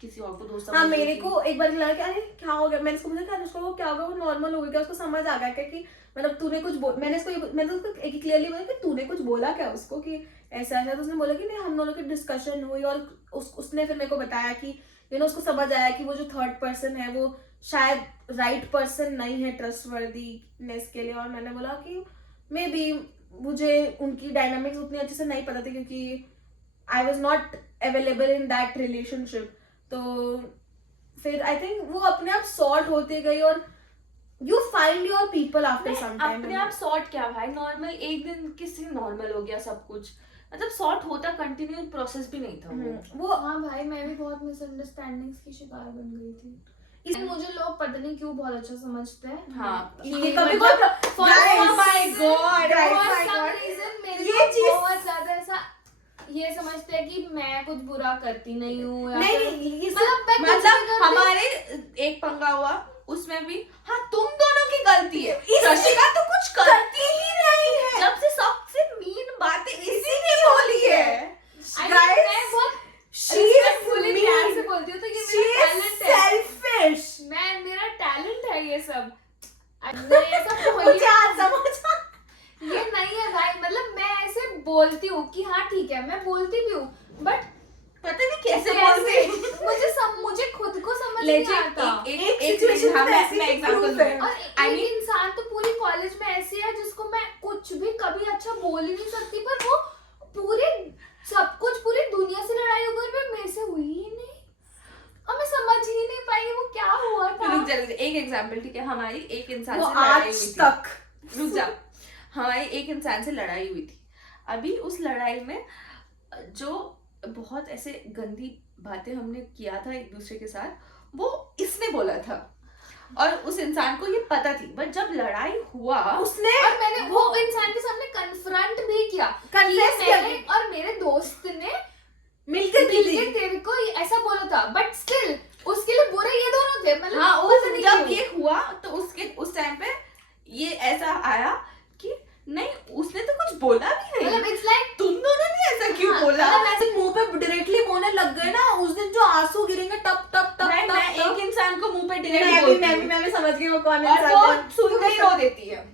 किसी और को दोस्त हाँ समझ रही मेरे थी। को एक बार लगा कि अरे क्या हो गया, मैंने उसको पूछा क्या अनुष्का को क्या हो गया, वो नॉर्मल हो गया क्या, उसको समझ आ गया क्या कि मतलब तूने कुछ मैंने उसको एक क्लियरली बोला कि तूने कुछ बोला क्या उसको कि ऐसा ऐसा, तो उसने बोला कि नहीं हम दोनों की डिस्कशन हुई और उसने फिर मेरे को बताया कि उसको समझ आया कि वो जो थर्ड पर्सन है वो शायद राइट पर्सन नहीं है ट्रस्टवर्दीनेस के लिए। और मैंने बोला कि मे बी मुझे उनकी डायनामिक्स उतनी अच्छे से नहीं पता थी क्योंकि I was not available in that relationship. तो फिर आई थिंक वो अपने आप सॉर्ट होते गई और you find your people after some time. अपने आप सॉर्ट क्या भाई, नॉर्मल एक दिन किसी नॉर्मल हो गया सब कुछ, मतलब सॉर्ट होता कंटिन्यू प्रोसेस भी नहीं था वो हाँ भाई मैं भी बहुत मिसअंडरस्टैंडिंग्स की शिकार बन गई थी। इसलिए मुझे लोग पता नहीं क्यों बहुत अच्छा समझते हैं। हाँ ये कभी कोई ये चीज बहुत ज्यादा ऐसा ये समझते हैं कि मैं कुछ बुरा करती नहीं हूँ या नहीं फिर- नहीं ये मतलब मैं कुछ मतलब भी करती- हमारे एक पंगा हुआ उसमें भी हाँ तुम दोनों की गलती है, इस- रशिका तो कुछ करती ही नहीं है, जब से सबसे मीन बातें इसी ने बोली है। I mean, मैं बहुत respectfully प्यार से बोलती हूँ तो ये मेरा टैलेंट है। सेल्फिश मेरा टैलेंट है ये सब। मैं ऐसा ये नहीं है भाई, मतलब मैं ऐसे बोलती हूँ कि हाँ ठीक है मैं बोलती भी हूँ बट पता नहीं कैसे बोलते मुझे खुद को समझ नहीं आता। एक situation में ऐसी मैं एक एग्जांपल proof है। और I एक mean- इंसान तो पूरी कॉलेज में ऐसी है जिसको मैं कुछ भी कभी अच्छा बोल ही नहीं सकती, पर वो पूरे सब कुछ पूरी दुनिया से लड़ाई हो गई पर मेरे से हुई ही नहीं और मैं समझ ही नहीं पाई वो क्या हुआ था। रुक जा एक एग्जांपल, ठीक है, हमारी एक इंसान वो से लड़ाई हुई आज थी। तक रुक जा, हमारी एक इंसान से लड़ाई हुई थी। अभी उस लड़ाई में जो बहुत ऐसे गंदी बातें हमने किया था एक दूसरे के साथ, वो इसने बोला था और उस इंसान को ये पता थी, बट जब लड़ाई हुआ उसने और मैंने वो इंसान के सामने कन्फ्रंट भी किया Confess कि किया मैंने और मेरे दोस्त ने मिलकर की थी। मिलके तेरे को ऐसा बोला था, बट स्टिल उसके लिए बुरे ये दोनों थे। मतलब हाँ पता नहीं जब क्यों। ये हुआ तो उसके उस टाइम पे ये ऐसा आया कि नहीं उसने तो कुछ बोला भी नहीं, मतलब इट्स लाइक तुम दोनों ने ऐसा क्यों हाँ, बोला। मतलब ऐसे मुंह पे डायरेक्टली बोलने लग गए ना उस दिन, जो आंसू गिरेंगे टप टप टप मैं टप एक इंसान को मुंह पे डायरेक्ट मैं बोलती हूँ भी समझ गई वो कौन और इंसान वो है। सुनते ही रो देती है।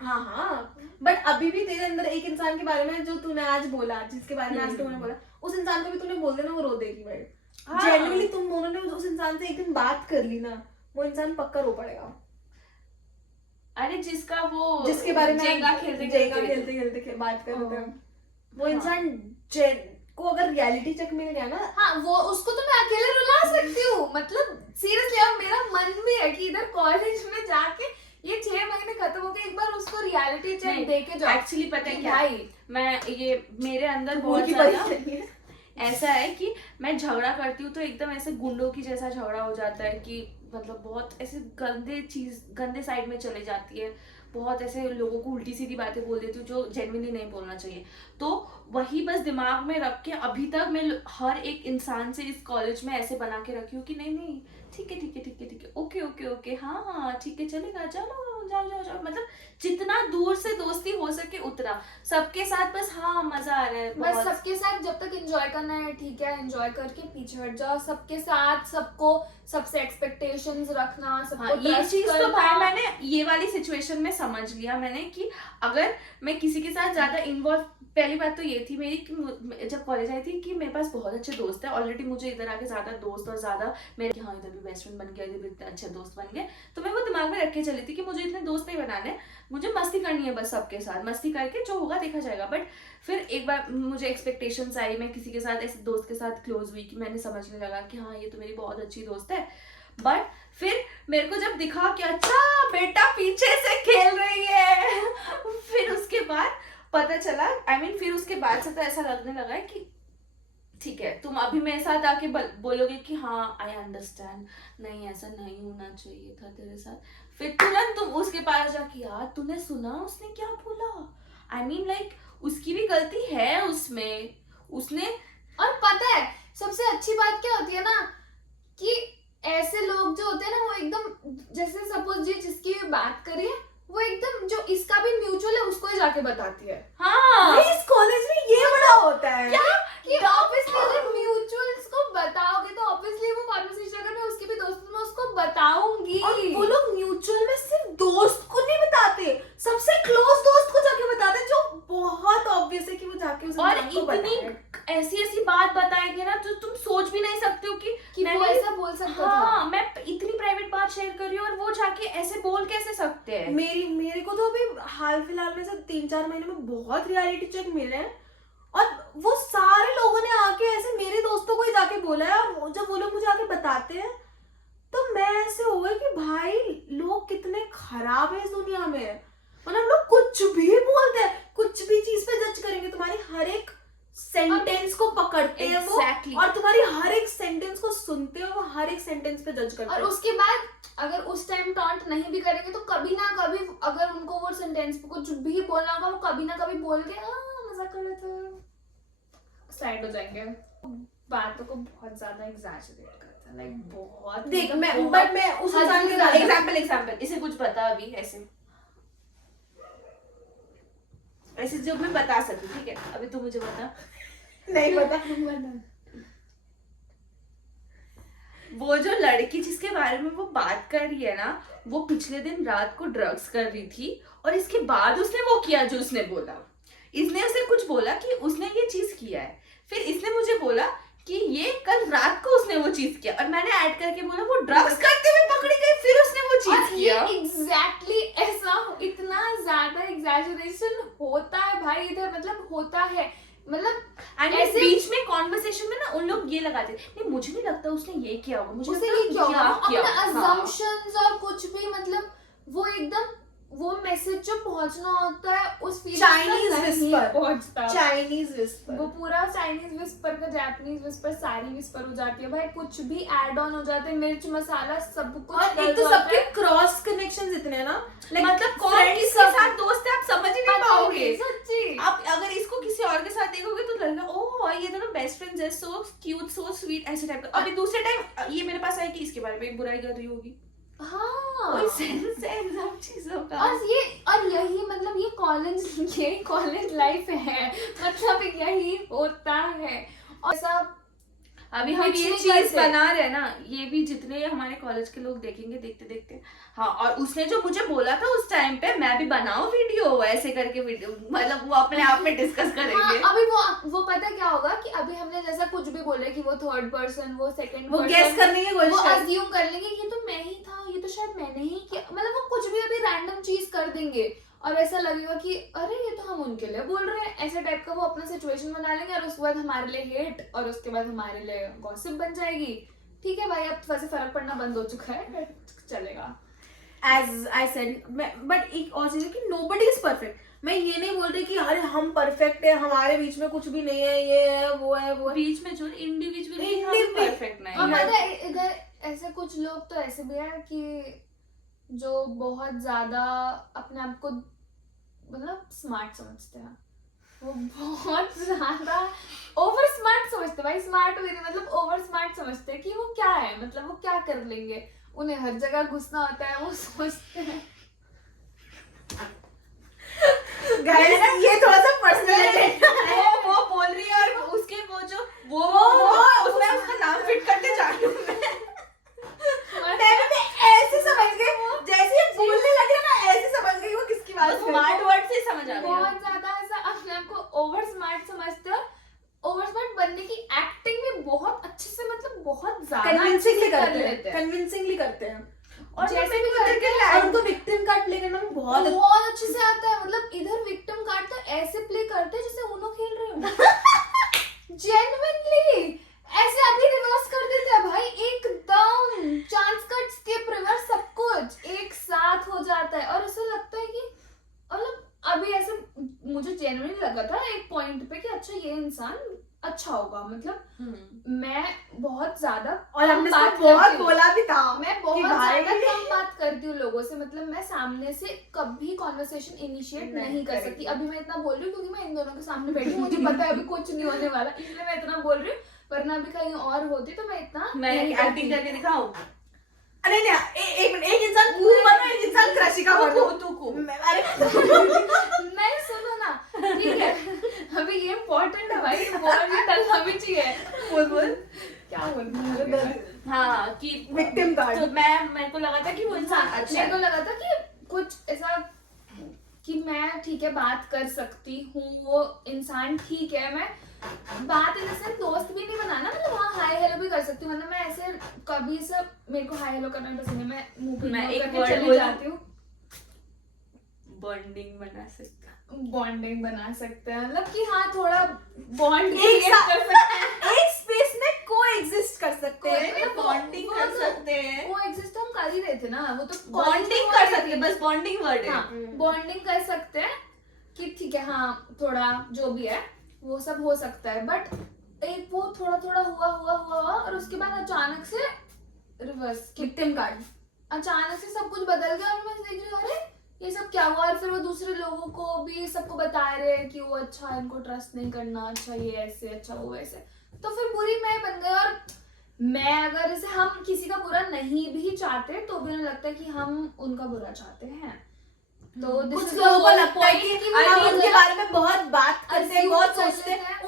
हाँ हाँ बट अभी भी तेरे अंदर एक इंसान के बारे में जो तूने आज बोला, जिसके बारे में आज तूने बोला, उस इंसान को भी तूने बोल देना वो रो देगी भाई। हाँ। जेन्युइनली तुम दोनों ने उस इंसान से एक दिन बात कर ली ना, वो इंसान पक्का रो पड़ेगा। अरे जिसका वो जिसके बारे में जेंगा खेलते खेलते बात कर रहे थे हाँ। वो इंसान को अगर रियलिटी चेक मिल गया ना, हाँ वो उसको तो मैं अकेले रुला सकती हूँ। मतलब सीरियसली अब मेरा मन भी है कि इधर कॉलेज में जाके ये 6 महीने खत्म हो गए एक बार उसको रियलिटी चेक नहीं, दे के जाओ। एक्चुअली पता है कि क्या, भाई मैं ये मेरे अंदर बोल बहुत की ज्यादा परी नहीं है। ऐसा है कि मैं झगड़ा करती हूँ तो एकदम ऐसे गुंडों की जैसा झगड़ा हो जाता है कि मतलब बहुत ऐसे गंदे साइड में चले जाती है, बहुत ऐसे लोगों को उल्टी सीधी बातें बोल देती हूँ जो जेन्युइनली नहीं बोलना चाहिए। तो वही बस दिमाग में रख के अभी तक मैं हर एक इंसान से इस कॉलेज में ऐसे बना के रखी हूँ कि नहीं नहीं ठीक है ठीक है ठीक है ठीक है ओके ओके ओके हाँ हाँ ठीक है चलेगा चलो जाओ जाओ जाओ, मतलब जितना दूर से दोस्ती हो सके उतना सबके साथ बस हाँ मजा आ रहा है बस बहुत। सबके साथ जब तक एंजॉय करना है ठीक है, एंजॉय करके पीछे हट जाओ। सबके साथ सबको सबसे एक्सपेक्टेशंस रखना, सबको हाँ, ये trust चीज तो करना। भाई मैंने ये वाली सिचुएशन में समझ लिया मैंने कि अगर मैं किसी के साथ ज्यादा इन्वॉल्व, पहली बात तो ये थी मेरी कि जब कॉलेज आई थी कि मेरे पास बहुत अच्छे दोस्त है ऑलरेडी, मुझे इधर आके ज्यादा दोस्त और ज्यादा मेरे हाँ इधर भी बेस्ट फ्रेंड बन गया, इधर भी इतने अच्छे दोस्त बन गए, तो मैं वो दिमाग में रख के चली थी कि मुझे इतने दोस्त नहीं बनाने, मुझे मस्ती करनी है बस सबके साथ, मस्ती करके जो होगा देखा जाएगा। बट फिर एक बार मुझे एक्सपेक्टेशंस आई, मैं किसी के साथ ऐसे दोस्त के साथ क्लोज हुई कि मैंने समझने लगा कि हाँ ये तो मेरी बहुत अच्छी दोस्त है। बट फिर मेरे को जब दिखा कि अच्छा बेटा पीछे से खेल रही है फिर उसके बाद पता चला फिर उसके बाद से तो ऐसा लगने लगा है कि ठीक है तुम अभी मेरे साथ आके बोलोगे कि हाँ आई अंडरस्टैंड, नहीं ऐसा नहीं होना चाहिए था तेरे साथ, फिर तुरंत तुम उसके पास जाके यार तूने सुना उसने क्या बोला, लाइक उसकी भी गलती है उसमें, उसने और पता है सबसे अच्छी बात क्या होती है ना, कि ऐसे लोग जो होते हैं ना वो एकदम, जैसे सपोज ये जिसकी बात करिए, वो एकदम जो इसका भी म्यूचुअल है उसको ही जाके बताती है हाँ इस कॉलेज में ये बड़ा होता है कि ऑब्वियसली अगर म्यूचुअल्स को बताओगे तो ऑब्वियसली वो कॉन्वर्सेशन अगर मैं उसके भी दोस्त में उसको बताऊंगी। और वो लोग म्यूचुअल में सिर्फ दोस्त को नहीं बताते, सबसे क्लोज दोस्त को जाके बताते हैं, जो बहुत ऑब्वियस है कि वो जाके उस और इंसान को इतनी बताए। ऐसी ऐसी बात बताएंगे ना तो तुम सोच भी नहीं सकते हो कि वो ऐसा बोल सकता हाँ मैं इतनी प्राइवेट बात शेयर कर रही हूँ और वो जाके ऐसे बोल कैसे सकते हैं। मेरे को तो अभी हाल फिलहाल में से 3-4 महीने में बहुत रियलिटी चेक मिले हैं, और वो सारे लोगों ने आके ऐसे मेरे दोस्तों को ही जाके बोला है, और जब वो लोग मुझे आके बताते हैं तो मैं ऐसे हो गई कि भाई लोग कितने खराब है इस दुनिया में। मतलब लोग कुछ भी बोलते हैं, कुछ भी चीज पे जज करेंगे, तुम्हारी हर एक सेंटेंस को पकड़ते हैं वो, Exactly. और तुम्हारी हर एक सेंटेंस को सुनते हैं, वो हर एक सेंटेंस पे जज करते और हैं। उसके बाद अगर उस टाइम टॉन्ट नहीं भी करेंगे तो कभी ना कभी अगर उनको वो सेंटेंस पे कुछ भी बोलना होगा वो कभी ना कभी बोल के मजाक कर रहे थे साइड हो जाएंगे। बातों को बहुत ज्यादा एग्जैजरेट करते हैं, लाइक बहुत देख मैं बहुत बट मैं उस इंसान के साथ एग्जाम्पल इसे कुछ बता अभी ऐसे ऐसे जो मैं बता सकूं, ठीक है अभी तू मुझे बता। नहीं पता। वो जो लड़की जिसके बारे में वो बात कर रही है ना, वो पिछले दिन रात को ड्रग्स कर रही थी और इसके बाद उसने वो किया जो उसने बोला। इसने उसे कुछ बोला कि उसने ये चीज किया है, फिर इसने मुझे बोला कि ये कल रात को उसने वो चीज किया, और मैंने ऐड करके बोला वो ड्रग्स करते हुए पकड़ी गई फिर उसने वो चीज किया। एग्जैक्टली ऐसा इतना ज्यादा एग्जैजरेशन होता है भाई इधर, मतलब होता है, मतलब एंड ऐसे- बीच में कॉन्वर्सेशन में ना उन लोग ये लगाते नहीं मुझे नहीं लगता उसने ये किया होगा, मुझे उसे लगता ये क्या होगा, किया अपना हाँ। assumptions और कुछ भी, मतलब वो एकदम वो मैसेज जो पहुंचना होता है उस फील Chinese whisper. पहुंचता, चाइनीज विस्पर। वो पूरा चाइनीज विस्पर का जापानीज विस्पर सारी विस्पर हो जाती है भाई, कुछ भी ऐड ऑन हो जाते हैं, मिर्च मसाला सब कुछ और डल एक तो जाता सबके है। क्रॉस कनेक्शंस इतने हैं ना, like मतलब कौन friends किसके सब- साथ दोस्त है आप समझ ही नहीं पता पाओगे। नहीं, सच्ची आप अगर इसको किसी और के साथ देखोगे तो लगेगा ओह ये दोनों बेस्ट फ्रेंड्स है, सो क्यूट सो स्वीट ऐसे टाइप का। अभी दूसरे टाइम ये मेरे पास आएगी इसके बारे में बुराई कर रही होगी, हाँ। कोई सेंस है इन सब चीजों का। और यही मतलब ये कॉलेज लाइफ है, मतलब यही होता है। और सब अभी हम कुछ ये नहीं चीज करते। बना रहे हैं ना, ये भी जितने हमारे कॉलेज के लोग देखेंगे देखते देखते हाँ। और उसने जो मुझे बोला था उस टाइम पे मैं भी बनाऊं वीडियो ऐसे करके, वीडियो मतलब वो अपने आप में डिस्कस हाँ, करेंगे। अभी वो पता क्या होगा कि अभी हमने जैसा कुछ भी बोले कि वो थर्ड पर्सन वो सेकंड वो गेस करने की वो कोशिश कर। अज्यूम कर लेंगे ये तो मैं ही था, ये तो शायद मैंने ही किया, मतलब वो कुछ भी अभी रैंडम चीज कर देंगे और ऐसा लगेगा कि अरे ये तो हम उनके लिए बोल रहे हैं, ऐसे टाइप का वो अपना सिचुएशन बना लेंगे और उसके बाद हमारे लिए हेट और उसके बाद हमारे लिए गॉसिप बन जाएगी। ठीक है भाई, अब वैसे फर्क पड़ना बंद हो चुका है, चलेगा। As I said, बट एक और चीज है कि nobody is perfect. मैं ये नहीं बोल रही कि अरे हम परफेक्ट है, हमारे बीच में कुछ भी नहीं है, ये है वो है वो है। बीच में जो इंडिविजुअली Individual- परफेक्ट नहीं और है। पता है इधर ऐसे कुछ लोग तो ऐसे भी है कि जो बहुत ज्यादा अपने आप को मतलब स्मार्ट समझते हैं, वो बहुत ज्यादा ओवर स्मार्ट समझते हैं भाई, स्मार्ट भी नहीं मतलब ओवर स्मार्ट समझते हैं कि वो क्या है, मतलब वो क्या कर लेंगे, उन्हें हर जगह घुसना होता है, वो सोचते हैं। Guys, ये थोड़ा सा पर्सनल है। वो बोल रही है और उसके वो जो वो उसमें उसका नाम फिट करते जा रही हूँ मैं ऐसे समझ गई, जैसे ये बोलने लगे ना ऐसे समझ गई वो किसकी बात कर रही है। स्मार्ट वर्ड से समझ आ गया। बहुत ज्यादा ऐसा अपने आप को ओवर स्मार्ट समझते हैं, ओवर स्मार्ट बनने की एक्टिंग में बहुत अच्छे से मतलब बहुत ज्यादा कन्विंसिंगली अच्छे से करते हैं, लेते हैं। कन्विंसिंगली करते हैं, और जैसे जैसे भी भी करके और उनको विक्टिम कार्ड प्ले करना भी बहुत बहुत अच्छे से आता है, मतलब इधर विक्टिम कार्ड तो ऐसे प्ले करते हैं जैसे उनो खेल रहे हो। जेन्युइनली ऐसे अभी रिवर्स कर देते हैं भाई, एकदम चांस कट स्किप रिवर्स सब कुछ एक साथ हो जाता है। और ऐसा लगता है कि मतलब अभी ऐसे मुझे जेन्युइनली लगा था एक पॉइंट पे कि अच्छा ये इंसान अच्छा होगा, मतलब मैं बहुत ज्यादा और हमने कम बात इसको बहुत करती हूँ। बोला भी था मैं कि बहुत भाई ज्यादा कम बात करती हूँ लोगों से, मतलब मैं सामने से कभी कॉन्वर्सेशन इनिशिएट नहीं कर सकती। अभी मैं इतना बोल रही हूँ क्योंकि मैं इन दोनों के सामने बैठी हूँ, मुझे पता है अभी कुछ नहीं होने वाला, इसलिए मैं इतना बोल रही हूँ। वरना भी कहीं और होती तो मैं इतना मैं नहीं एक्टिंग करती। करके दिखाऊं? अरे नहीं, एक मिनट, एक इंसान कूल बनो, एक इंसान क्रशिका बनो। तू अरे नहीं सुनो ना, ठीक है अभी ये इम्पोर्टेंट है भाई, बोल भी टलना भी चाहिए। बोल क्या बोलूं? हाँ कि Victim card. तो मेरे को लगा था कि वो इंसान अच्छा मेरे को है। लगा था कि कुछ ऐसा कि मैं ठीक है बात कर सकती हूँ, वो इंसान ठीक है, मैं बात इन से दोस्त भी नहीं बनाना, मतलब वहाँ हाय हेलो भी कर सकती हूँ, मतलब मैं ऐसे कभी सब मेरे को हाय हेलो करना पसंद है, मैं मुंह पे मैं इग्नोर एक करके word चली बोलूं? जाती हूँ। बॉन्डिंग बना सकता। बॉन्डिंग बना सकते हैं, मतलब कि हाँ थोड़ा बॉन्ड एक साथ- कर सकते हैं। एक स्पेस में कोएग्जिस्ट कर सकते हैं। बॉन्डिंग कर सकते हैं, वो एग्जिस्ट हम कर ही रहे थे ना, वो तो बॉन्डिंग कर सकते हैं, बस बॉन्डिंग वर्ड है। हाँ बॉन्डिंग कर सकते हैं कि ठीक है हाँ थोड़ा जो भी है वो सब हो सकता है, बट एक वो थोड़ा थोड़ा हुआ और उसके बाद अचानक से रिवर्स कि विक्टिम कार्ड। अचानक से सब कुछ बदल गया और मैं देख रही हूँ अरे ये सब क्या हुआ, और फिर वो दूसरे लोगों को भी सबको बता रहे हैं कि वो अच्छा इनको ट्रस्ट नहीं करना, अच्छा ये ऐसे अच्छा वो वैसे, तो फिर बुरी मैं बन गई। और मैं अगर जैसे हम किसी का बुरा नहीं भी चाहते तो भी हमें लगता है कि हम उनका बुरा चाहते हैं, तो this कुछ is the लोगों को whole लगता है point कि वो हम लोग उनके बारे में बहुत बात करते हैं, assume बहुत कर सोचते लेते हैं, हैं।